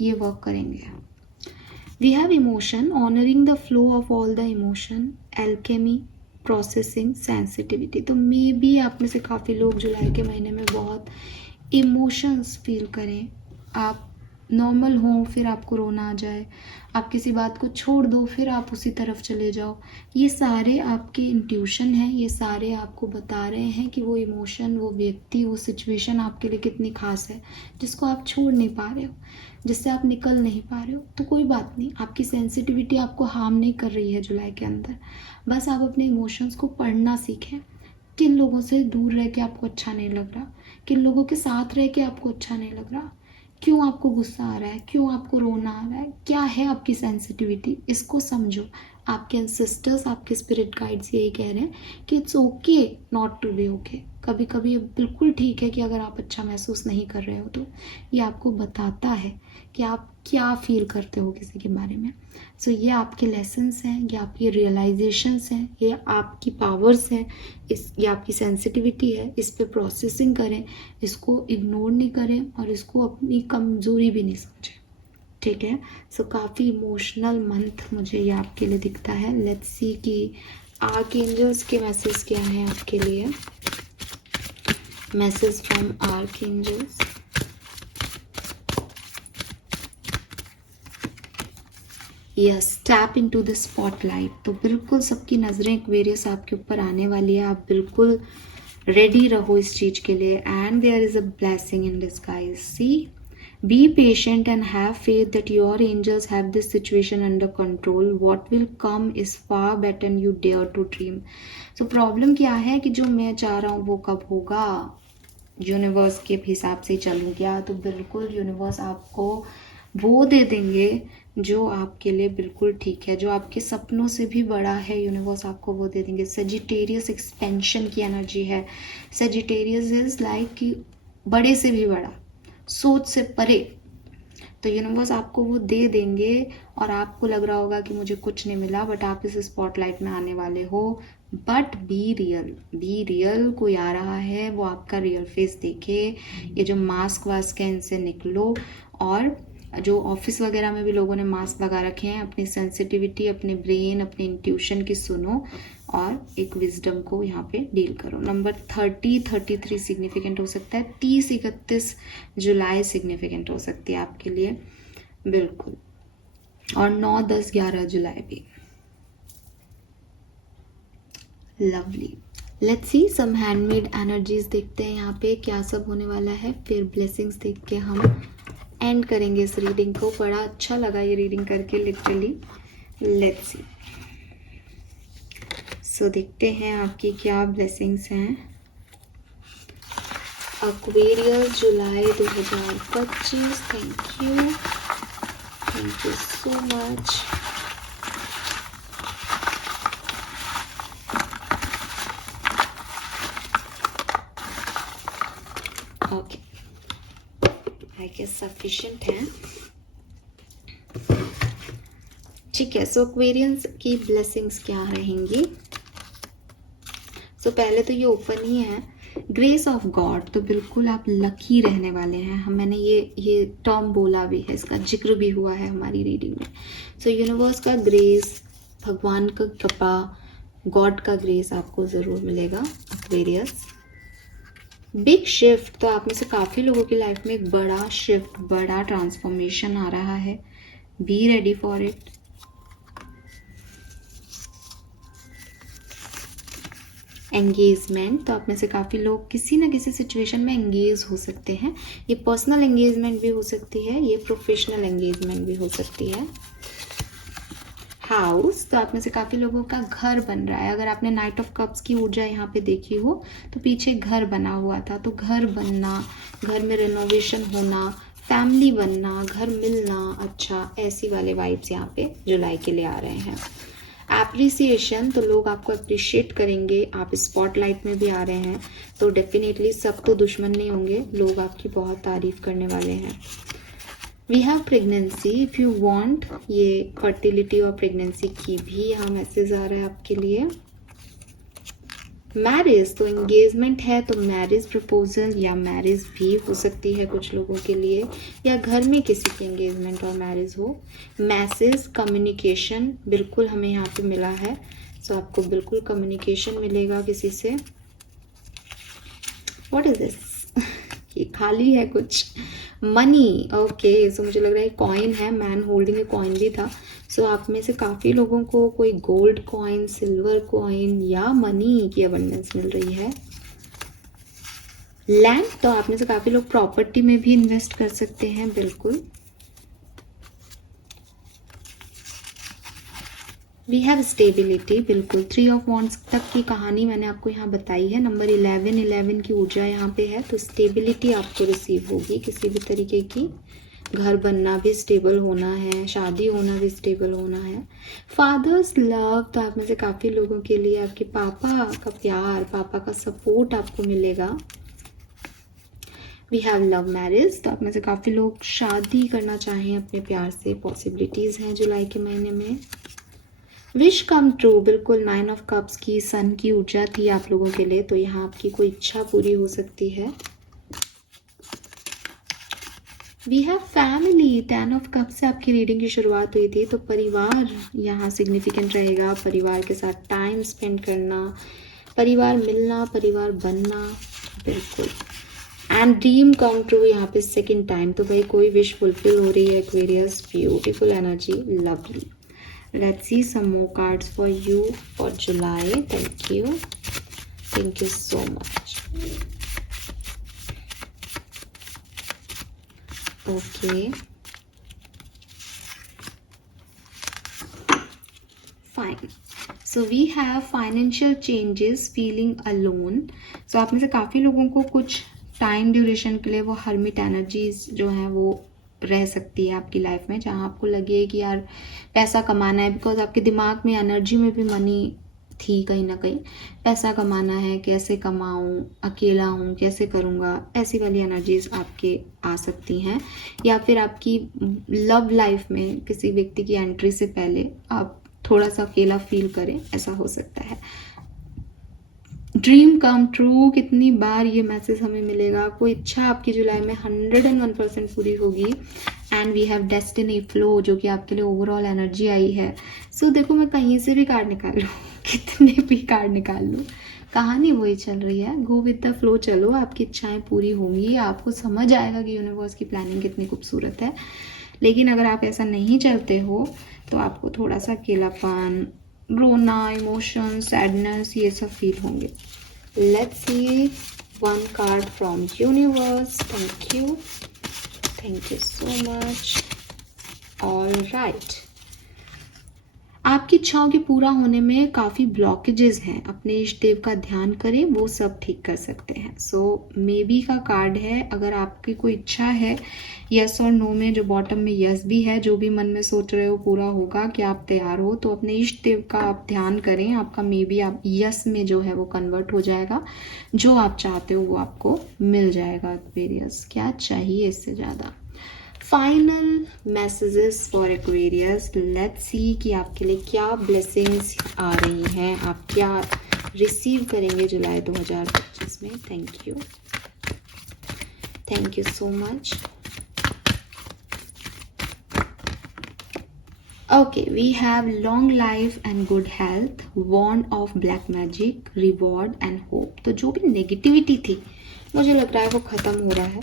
ये वर्क करेंगे। We have emotion, honoring the flow of all the emotion, alchemy, processing, sensitivity. तो मे बी आप में से काफ़ी लोग जुलाई के महीने में बहुत इमोशंस फील करें। आप नॉर्मल हो, फिर आपको रोना आ जाए, आप किसी बात को छोड़ दो, फिर आप उसी तरफ चले जाओ। ये सारे आपके इंट्यूशन हैं, ये सारे आपको बता रहे हैं कि वो इमोशन, वो व्यक्ति, वो सिचुएशन आपके लिए कितनी खास है, जिसको आप छोड़ नहीं पा रहे हो, जिससे आप निकल नहीं पा रहे हो। तो कोई बात नहीं, आपकी सेंसिटिविटी आपको हार्म नहीं कर रही है जुलाई के अंदर। बस आप अपने इमोशंस को पढ़ना सीखें। किन लोगों से दूर रह के आपको अच्छा नहीं लग रहा, किन लोगों के साथ रह के आपको अच्छा नहीं लग रहा, क्यों आपको गुस्सा आ रहा है, क्यों आपको रोना आ रहा है, क्या है आपकी सेंसिटिविटी, इसको समझो। आपके एंसेस्टर्स, आपके स्पिरिट गाइड्स यही कह रहे हैं कि it's okay not to be okay. कभी कभी ये बिल्कुल ठीक है कि अगर आप अच्छा महसूस नहीं कर रहे हो तो ये आपको बताता है कि आप क्या फील करते हो किसी के बारे में। सो ये आपके लेसन्स हैं, ये आपकी रियलाइजेशंस हैं, ये आपकी पावर्स हैं, ये आपकी सेंसिटिविटी है। इस पे प्रोसेसिंग करें, इसको इग्नोर नहीं करें और इसको अपनी कमज़ोरी भी नहीं समझें, ठीक है। सो काफ़ी इमोशनल मंथ मुझे ये आपके लिए दिखता है। लेट्स सी कि आर्कएंजल्स के मैसेज क्या हैं आपके लिए। Message from archangels. Yes, tap into the spotlight. तो बिल्कुल सबकी नज़रें एक्वेरियस आपके ऊपर आने वाली है, आप बिल्कुल रेडी रहो इस चीज़ के लिए। And there is a blessing in disguise. See, be patient and have faith that your angels have this situation under control. What will come is far better than you dare to dream. So problem क्या है कि जो मैं चाह रहा हूँ वो कब होगा, यूनिवर्स के हिसाब से चलूँ क्या, तो बिल्कुल यूनिवर्स आपको वो दे देंगे जो आपके लिए बिल्कुल ठीक है, जो आपके सपनों से भी बड़ा है, यूनिवर्स आपको वो दे देंगे। सजिटेरियस एक्सपेंशन की एनर्जी है। सजिटेरियस इज लाइक कि बड़े से भी बड़ा, सोच से परे। तो यूनिवर्स आपको वो दे देंगे और आपको लग रहा होगा कि मुझे कुछ नहीं मिला, बट आप इस स्पॉटलाइट में आने वाले हो। बट बी रियल, कोई आ रहा है वो आपका रियल फेस देखे। ये जो मास्क वास्क है इनसे निकलो, और जो ऑफिस वगैरह में भी लोगों ने मास्क लगा रखे हैं, अपनी सेंसिटिविटी, अपने ब्रेन, अपने इंट्यूशन की सुनो और एक विजडम को यहाँ पे डील करो। नंबर 33 सिग्निफिकेंट हो सकता है। 30-31 जुलाई सिग्निफिकेंट हो सकती है आपके लिए, बिल्कुल। और 9-10-11 जुलाई भी। Lovely. Let's see some handmade energies देखते हैं यहाँ पे क्या सब होने वाला है, फिर ब्लेसिंग्स देख के हम एंड करेंगे इस रीडिंग को। बड़ा अच्छा लगा ये रीडिंग करके, लिटरली। Let's see. सो देखते हैं आपकी क्या ब्लेसिंग्स हैं। Aquarius July 2025। Thank you so much. Okay, I guess sufficient है, ठीक है। सो एक्वेरियंस की ब्लेसिंग्स क्या रहेंगी। सो पहले तो ये ओपन ही है, ग्रेस ऑफ गॉड। तो बिल्कुल आप लकी रहने वाले हैं। मैंने ये टर्म बोला भी है, इसका जिक्र भी हुआ है हमारी रीडिंग में। सो यूनिवर्स का ग्रेस, भगवान का कृपा, गॉड का ग्रेस आपको ज़रूर मिलेगा एक्वेरियस। Big shift. तो आप में से काफ़ी लोगों की लाइफ में एक बड़ा शिफ्ट, बड़ा ट्रांसफॉर्मेशन आ रहा है। Be ready for it. Engagement. तो आप में से काफ़ी लोग किसी ना किसी सिचुएशन में एंगेज हो सकते हैं। ये पर्सनल एंगेजमेंट भी हो सकती है, ये प्रोफेशनल एंगेजमेंट भी हो सकती है। हाउस। तो आप में से काफ़ी लोगों का घर बन रहा है। अगर आपने नाइट ऑफ कप्स की ऊर्जा यहाँ पे देखी हो तो पीछे घर बना हुआ था। तो घर बनना, घर में रेनोवेशन होना, फैमिली बनना, घर मिलना, अच्छा ऐसी वाले वाइब्स यहाँ पे जुलाई के लिए आ रहे हैं। एप्रिसिएशन। तो लोग आपको अप्रिशिएट करेंगे, आप स्पॉटलाइट में भी आ रहे हैं, तो डेफिनेटली सब तो दुश्मन नहीं होंगे, लोग आपकी बहुत तारीफ करने वाले हैं। We have pregnancy if you want. ये फर्टिलिटी और प्रेगनेंसी की भी यहाँ मैसेज आ रहा है आपके लिए। मैरिज। तो एंगेजमेंट है तो मैरिज प्रपोजल या मैरिज भी हो सकती है कुछ लोगों के लिए, या घर में किसी की एंगेजमेंट और मैरिज हो। मैसेज, कम्युनिकेशन बिल्कुल हमें यहाँ पे मिला है। सो आपको बिल्कुल कम्युनिकेशन मिलेगा किसी से। What is this? ये खाली है कुछ। मनी। ओके, सो मुझे लग रहा है कॉइन है, मैन होल्डिंग ए कॉइन भी था। सो आप में से काफ़ी लोगों को कोई गोल्ड कॉइन, सिल्वर कॉइन या मनी की अबंडेंस मिल रही है। लैंड। तो आप में से काफ़ी लोग प्रॉपर्टी में भी इन्वेस्ट कर सकते हैं, बिल्कुल। वी हैव स्टेबिलिटी, बिल्कुल 3 ऑफ वॉन्ड्स तक की कहानी मैंने आपको यहाँ बताई है। नंबर 11 की ऊर्जा यहाँ पे है, तो स्टेबिलिटी आपको रिसीव होगी किसी भी तरीके की। घर बनना भी स्टेबल होना है, शादी होना भी स्टेबल होना है। फादर्स लव, तो आप में से काफ़ी लोगों के लिए आपके पापा का प्यार, पापा का सपोर्ट आपको मिलेगा। वी हैव लव मैरिज, तो आप में से काफ़ी लोग शादी करना चाहें अपने प्यार से, पॉसिबिलिटीज़ हैं जुलाई के महीने में। विश कम ट्रू, बिल्कुल 9 ऑफ कप्स की सन की ऊर्जा थी आप लोगों के लिए, तो यहाँ आपकी कोई इच्छा पूरी हो सकती है। We have family, 10 of cup से आपकी रीडिंग की शुरुआत हुई थी, तो परिवार यहाँ सिग्निफिकेंट रहेगा। परिवार के साथ टाइम स्पेंड करना, परिवार मिलना, परिवार बनना, बिल्कुल। एंड ड्रीम कम ट्रू यहाँ पे सेकेंड टाइम, तो भाई कोई विश फुलफिल हो रही है Aquarius, beautiful energy, lovely. Let's see some more cards for you for July. Thank you. Thank you so much. Okay. Fine. So we have financial changes, feeling alone. So आप में से काफ़ी लोगों को कुछ टाइम ड्यूरेशन के लिए वो हर्मिट एनर्जीज जो हैं वो रह सकती है आपकी लाइफ में, जहाँ आपको लगे कि यार पैसा कमाना है, बिकॉज आपके दिमाग में एनर्जी में भी मनी थी कहीं ना कहीं, पैसा कमाना है, कैसे कमाऊँ, अकेला हूँ, कैसे करूँगा, ऐसी वाली एनर्जीज आपके आ सकती हैं। या फिर आपकी लव लाइफ में किसी व्यक्ति की एंट्री से पहले आप थोड़ा सा अकेला फील करें, ऐसा हो सकता है। ड्रीम कम ट्रू, कितनी बार ये मैसेज हमें मिलेगा, कोई इच्छा आपकी जुलाई में 101% पूरी होगी। And we have destiny flow, जो कि आपके लिए ओवरऑल एनर्जी आई है। सो देखो मैं कहीं से भी कार्ड निकाल लूँ, कितने भी कार्ड निकाल लूँ, कहानी वही चल रही है। गो विद द फ्लो चलो, आपकी इच्छाएं पूरी होंगी, आपको समझ आएगा कि यूनिवर्स की प्लानिंग कितनी खूबसूरत है। लेकिन अगर आप ऐसा नहीं चलते हो तो आपको थोड़ा सा अकेलापन, रोना, इमोशन, सैडनेस, ये सब फील होंगे। Let's see one card from universe. Thank you so much. All right, आपकी इच्छाओं के पूरा होने में काफ़ी ब्लॉकेजेस हैं, अपने इष्ट देव का ध्यान करें, वो सब ठीक कर सकते हैं। सो मे बी का कार्ड है, अगर आपकी कोई इच्छा है यस और नो में, जो बॉटम में यस भी है, जो भी मन में सोच रहे हो पूरा होगा, कि आप तैयार हो, तो अपने इष्ट देव का आप ध्यान करें, आपका मे बी आप यस में जो है वो कन्वर्ट हो जाएगा, जो आप चाहते हो वो आपको मिल जाएगा। एक्वेरियस, क्या चाहिए इससे ज़्यादा। Final messages for Aquarius, let's see कि आपके लिए क्या ब्लेसिंग्स आ रही हैं, आप क्या रिसीव करेंगे जुलाई 2025 में। Thank you so much. Okay, we have long life and good health, wand of black magic, reward and hope. तो जो भी नेगेटिविटी थी मुझे लग रहा है वो ख़त्म हो रहा है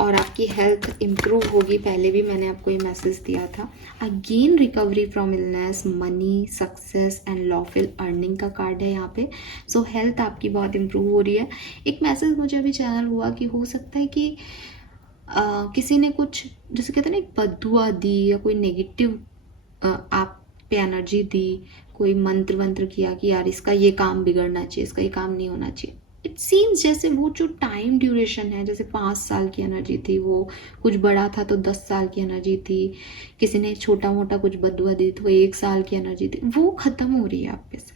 और आपकी हेल्थ इम्प्रूव होगी। पहले भी मैंने आपको ये मैसेज दिया था। Again recovery from illness, money, success and lawful earning का कार्ड है यहाँ पे। सो हेल्थ आपकी बहुत इम्प्रूव हो रही है। एक मैसेज मुझे अभी चैनल हुआ कि हो सकता है कि किसी ने कुछ, जैसे कहते हैं ना, एक बद्दुआ दी या कोई नेगेटिव आप पे एनर्जी दी, कोई मंत्र वंत्र किया कि यार इसका ये काम बिगड़ना चाहिए, इसका ये काम नहीं होना चाहिए। इट सीम्स जैसे वो जो टाइम ड्यूरेशन है, जैसे 5 साल की एनर्जी थी, वो कुछ बड़ा था तो 10 साल की एनर्जी थी, किसी ने छोटा मोटा कुछ बदुआ दी तो 1 साल की एनर्जी थी, वो ख़त्म हो रही है आप पे से।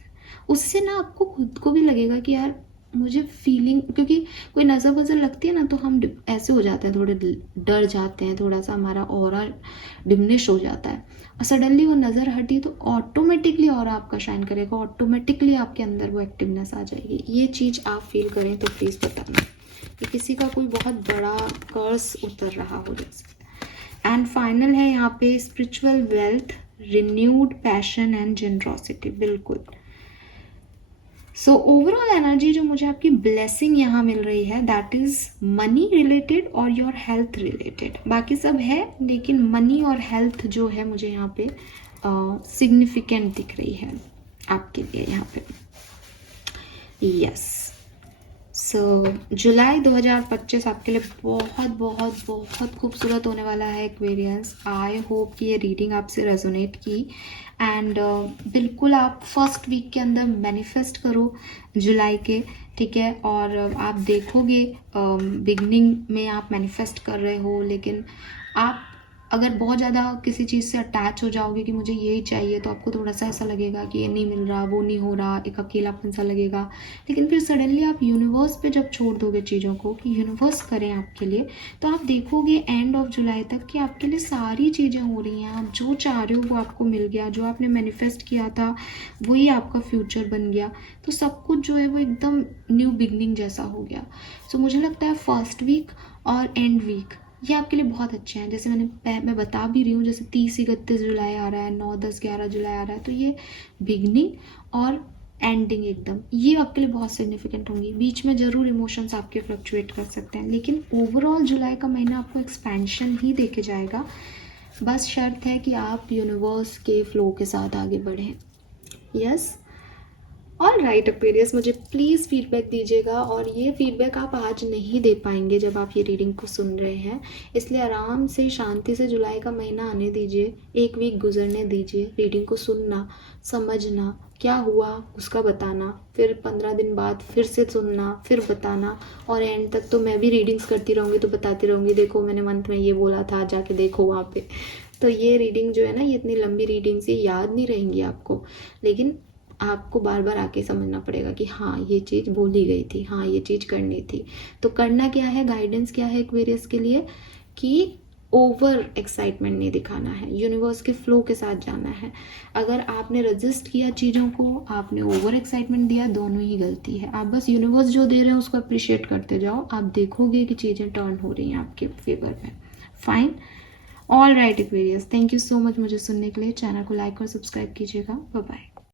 उससे ना आपको खुद को भी लगेगा कि यार मुझे फीलिंग, क्योंकि कोई नज़र वज़र लगती है ना तो हम ऐसे हो जाते हैं, थोड़े डर जाते हैं, थोड़ा सा हमारा ऑरा डिमिनिश हो जाता है, और सडनली वो नज़र हटी तो ऑटोमेटिकली और आपका शाइन करेगा, ऑटोमेटिकली आपके अंदर वो एक्टिवनेस आ जाएगी। ये चीज़ आप फील करें तो प्लीज़ बताना कि किसी का कोई बहुत बड़ा कर्स उतर रहा हो जैसे। एंड फाइनल है यहाँ पे spiritual wealth, renewed passion and generosity, बिल्कुल। सो ओवरऑल एनर्जी जो मुझे आपकी ब्लेसिंग यहाँ मिल रही है, दैट इज़ मनी रिलेटेड और योर हेल्थ रिलेटेड। बाकी सब है लेकिन मनी और हेल्थ जो है मुझे यहाँ पे सिग्निफिकेंट दिख रही है आपके लिए यहाँ पे। यस, सो जुलाई 2025 आपके लिए बहुत बहुत बहुत खूबसूरत होने वाला है एक्वेरियंस। आई होप कि ये रीडिंग आपसे रेजोनेट की एंड बिल्कुल आप फर्स्ट वीक के अंदर मैनिफेस्ट करो जुलाई के, ठीक है। और आप देखोगे बिगनिंग में आप मैनिफेस्ट कर रहे हो, लेकिन आप अगर बहुत ज़्यादा किसी चीज़ से अटैच हो जाओगे कि मुझे यही चाहिए, तो आपको थोड़ा सा ऐसा लगेगा कि ये नहीं मिल रहा, वो नहीं हो रहा, एक अकेलापन सा लगेगा। लेकिन फिर सडनली आप यूनिवर्स पे जब छोड़ दोगे चीज़ों को कि यूनिवर्स करें आपके लिए, तो आप देखोगे एंड ऑफ जुलाई तक कि आपके लिए सारी चीज़ें हो रही हैं। आप जो चाह रहे हो वो आपको मिल गया, जो आपने मैनिफेस्ट किया था वही आपका फ्यूचर बन गया। तो सब कुछ जो है वो एकदम न्यू बिगनिंग जैसा हो गया। सो मुझे लगता है फर्स्ट वीक और एंड वीक ये आपके लिए बहुत अच्छे हैं। जैसे मैं बता भी रही हूँ, जैसे 30-31 जुलाई आ रहा है, 9-10-11 जुलाई आ रहा है, तो ये बिगनिंग और एंडिंग एकदम ये आपके लिए बहुत सिग्निफिकेंट होंगी। बीच में ज़रूर इमोशंस आपके फ्लक्चुएट कर सकते हैं, लेकिन ओवरऑल जुलाई का महीना आपको एक्सपेंशन ही देके जाएगा। बस शर्त है कि आप यूनिवर्स के फ्लो के साथ आगे बढ़ें। यस, ऑल राइट एक्वेरियस, मुझे प्लीज़ फीडबैक दीजिएगा। और ये फीडबैक आप आज नहीं दे पाएंगे जब आप ये रीडिंग को सुन रहे हैं, इसलिए आराम से शांति से जुलाई का महीना आने दीजिए, एक वीक गुजरने दीजिए, रीडिंग को सुनना, समझना क्या हुआ उसका बताना, फिर 15 दिन बाद फिर से सुनना, फिर बताना, और एंड तक तो मैं भी रीडिंग्स करती रहूँगी, तो बताती रहूँगी देखो मैंने मंथ में ये बोला था, जाके देखो वहाँ पे। तो ये रीडिंग जो है ना, ये इतनी लंबी रीडिंग्स ये याद नहीं रहेंगी आपको, लेकिन आपको बार बार आके समझना पड़ेगा कि हाँ ये चीज़ बोली गई थी, हाँ ये चीज़ करनी थी। तो करना क्या है, गाइडेंस क्या है एक्वेरियस के लिए, कि ओवर एक्साइटमेंट नहीं दिखाना है, यूनिवर्स के फ्लो के साथ जाना है। अगर आपने रजिस्ट किया चीज़ों को, आपने ओवर एक्साइटमेंट दिया, दोनों ही गलती है। आप बस यूनिवर्स जो दे रहे हैं उसको अप्रिशिएट करते जाओ, आप देखोगे कि चीज़ें टर्न हो रही हैं आपके फेवर में। Fine, all right Aquarius, thank you so much मुझे सुनने के लिए। चैनल को लाइक और सब्सक्राइब कीजिएगा। Bye bye.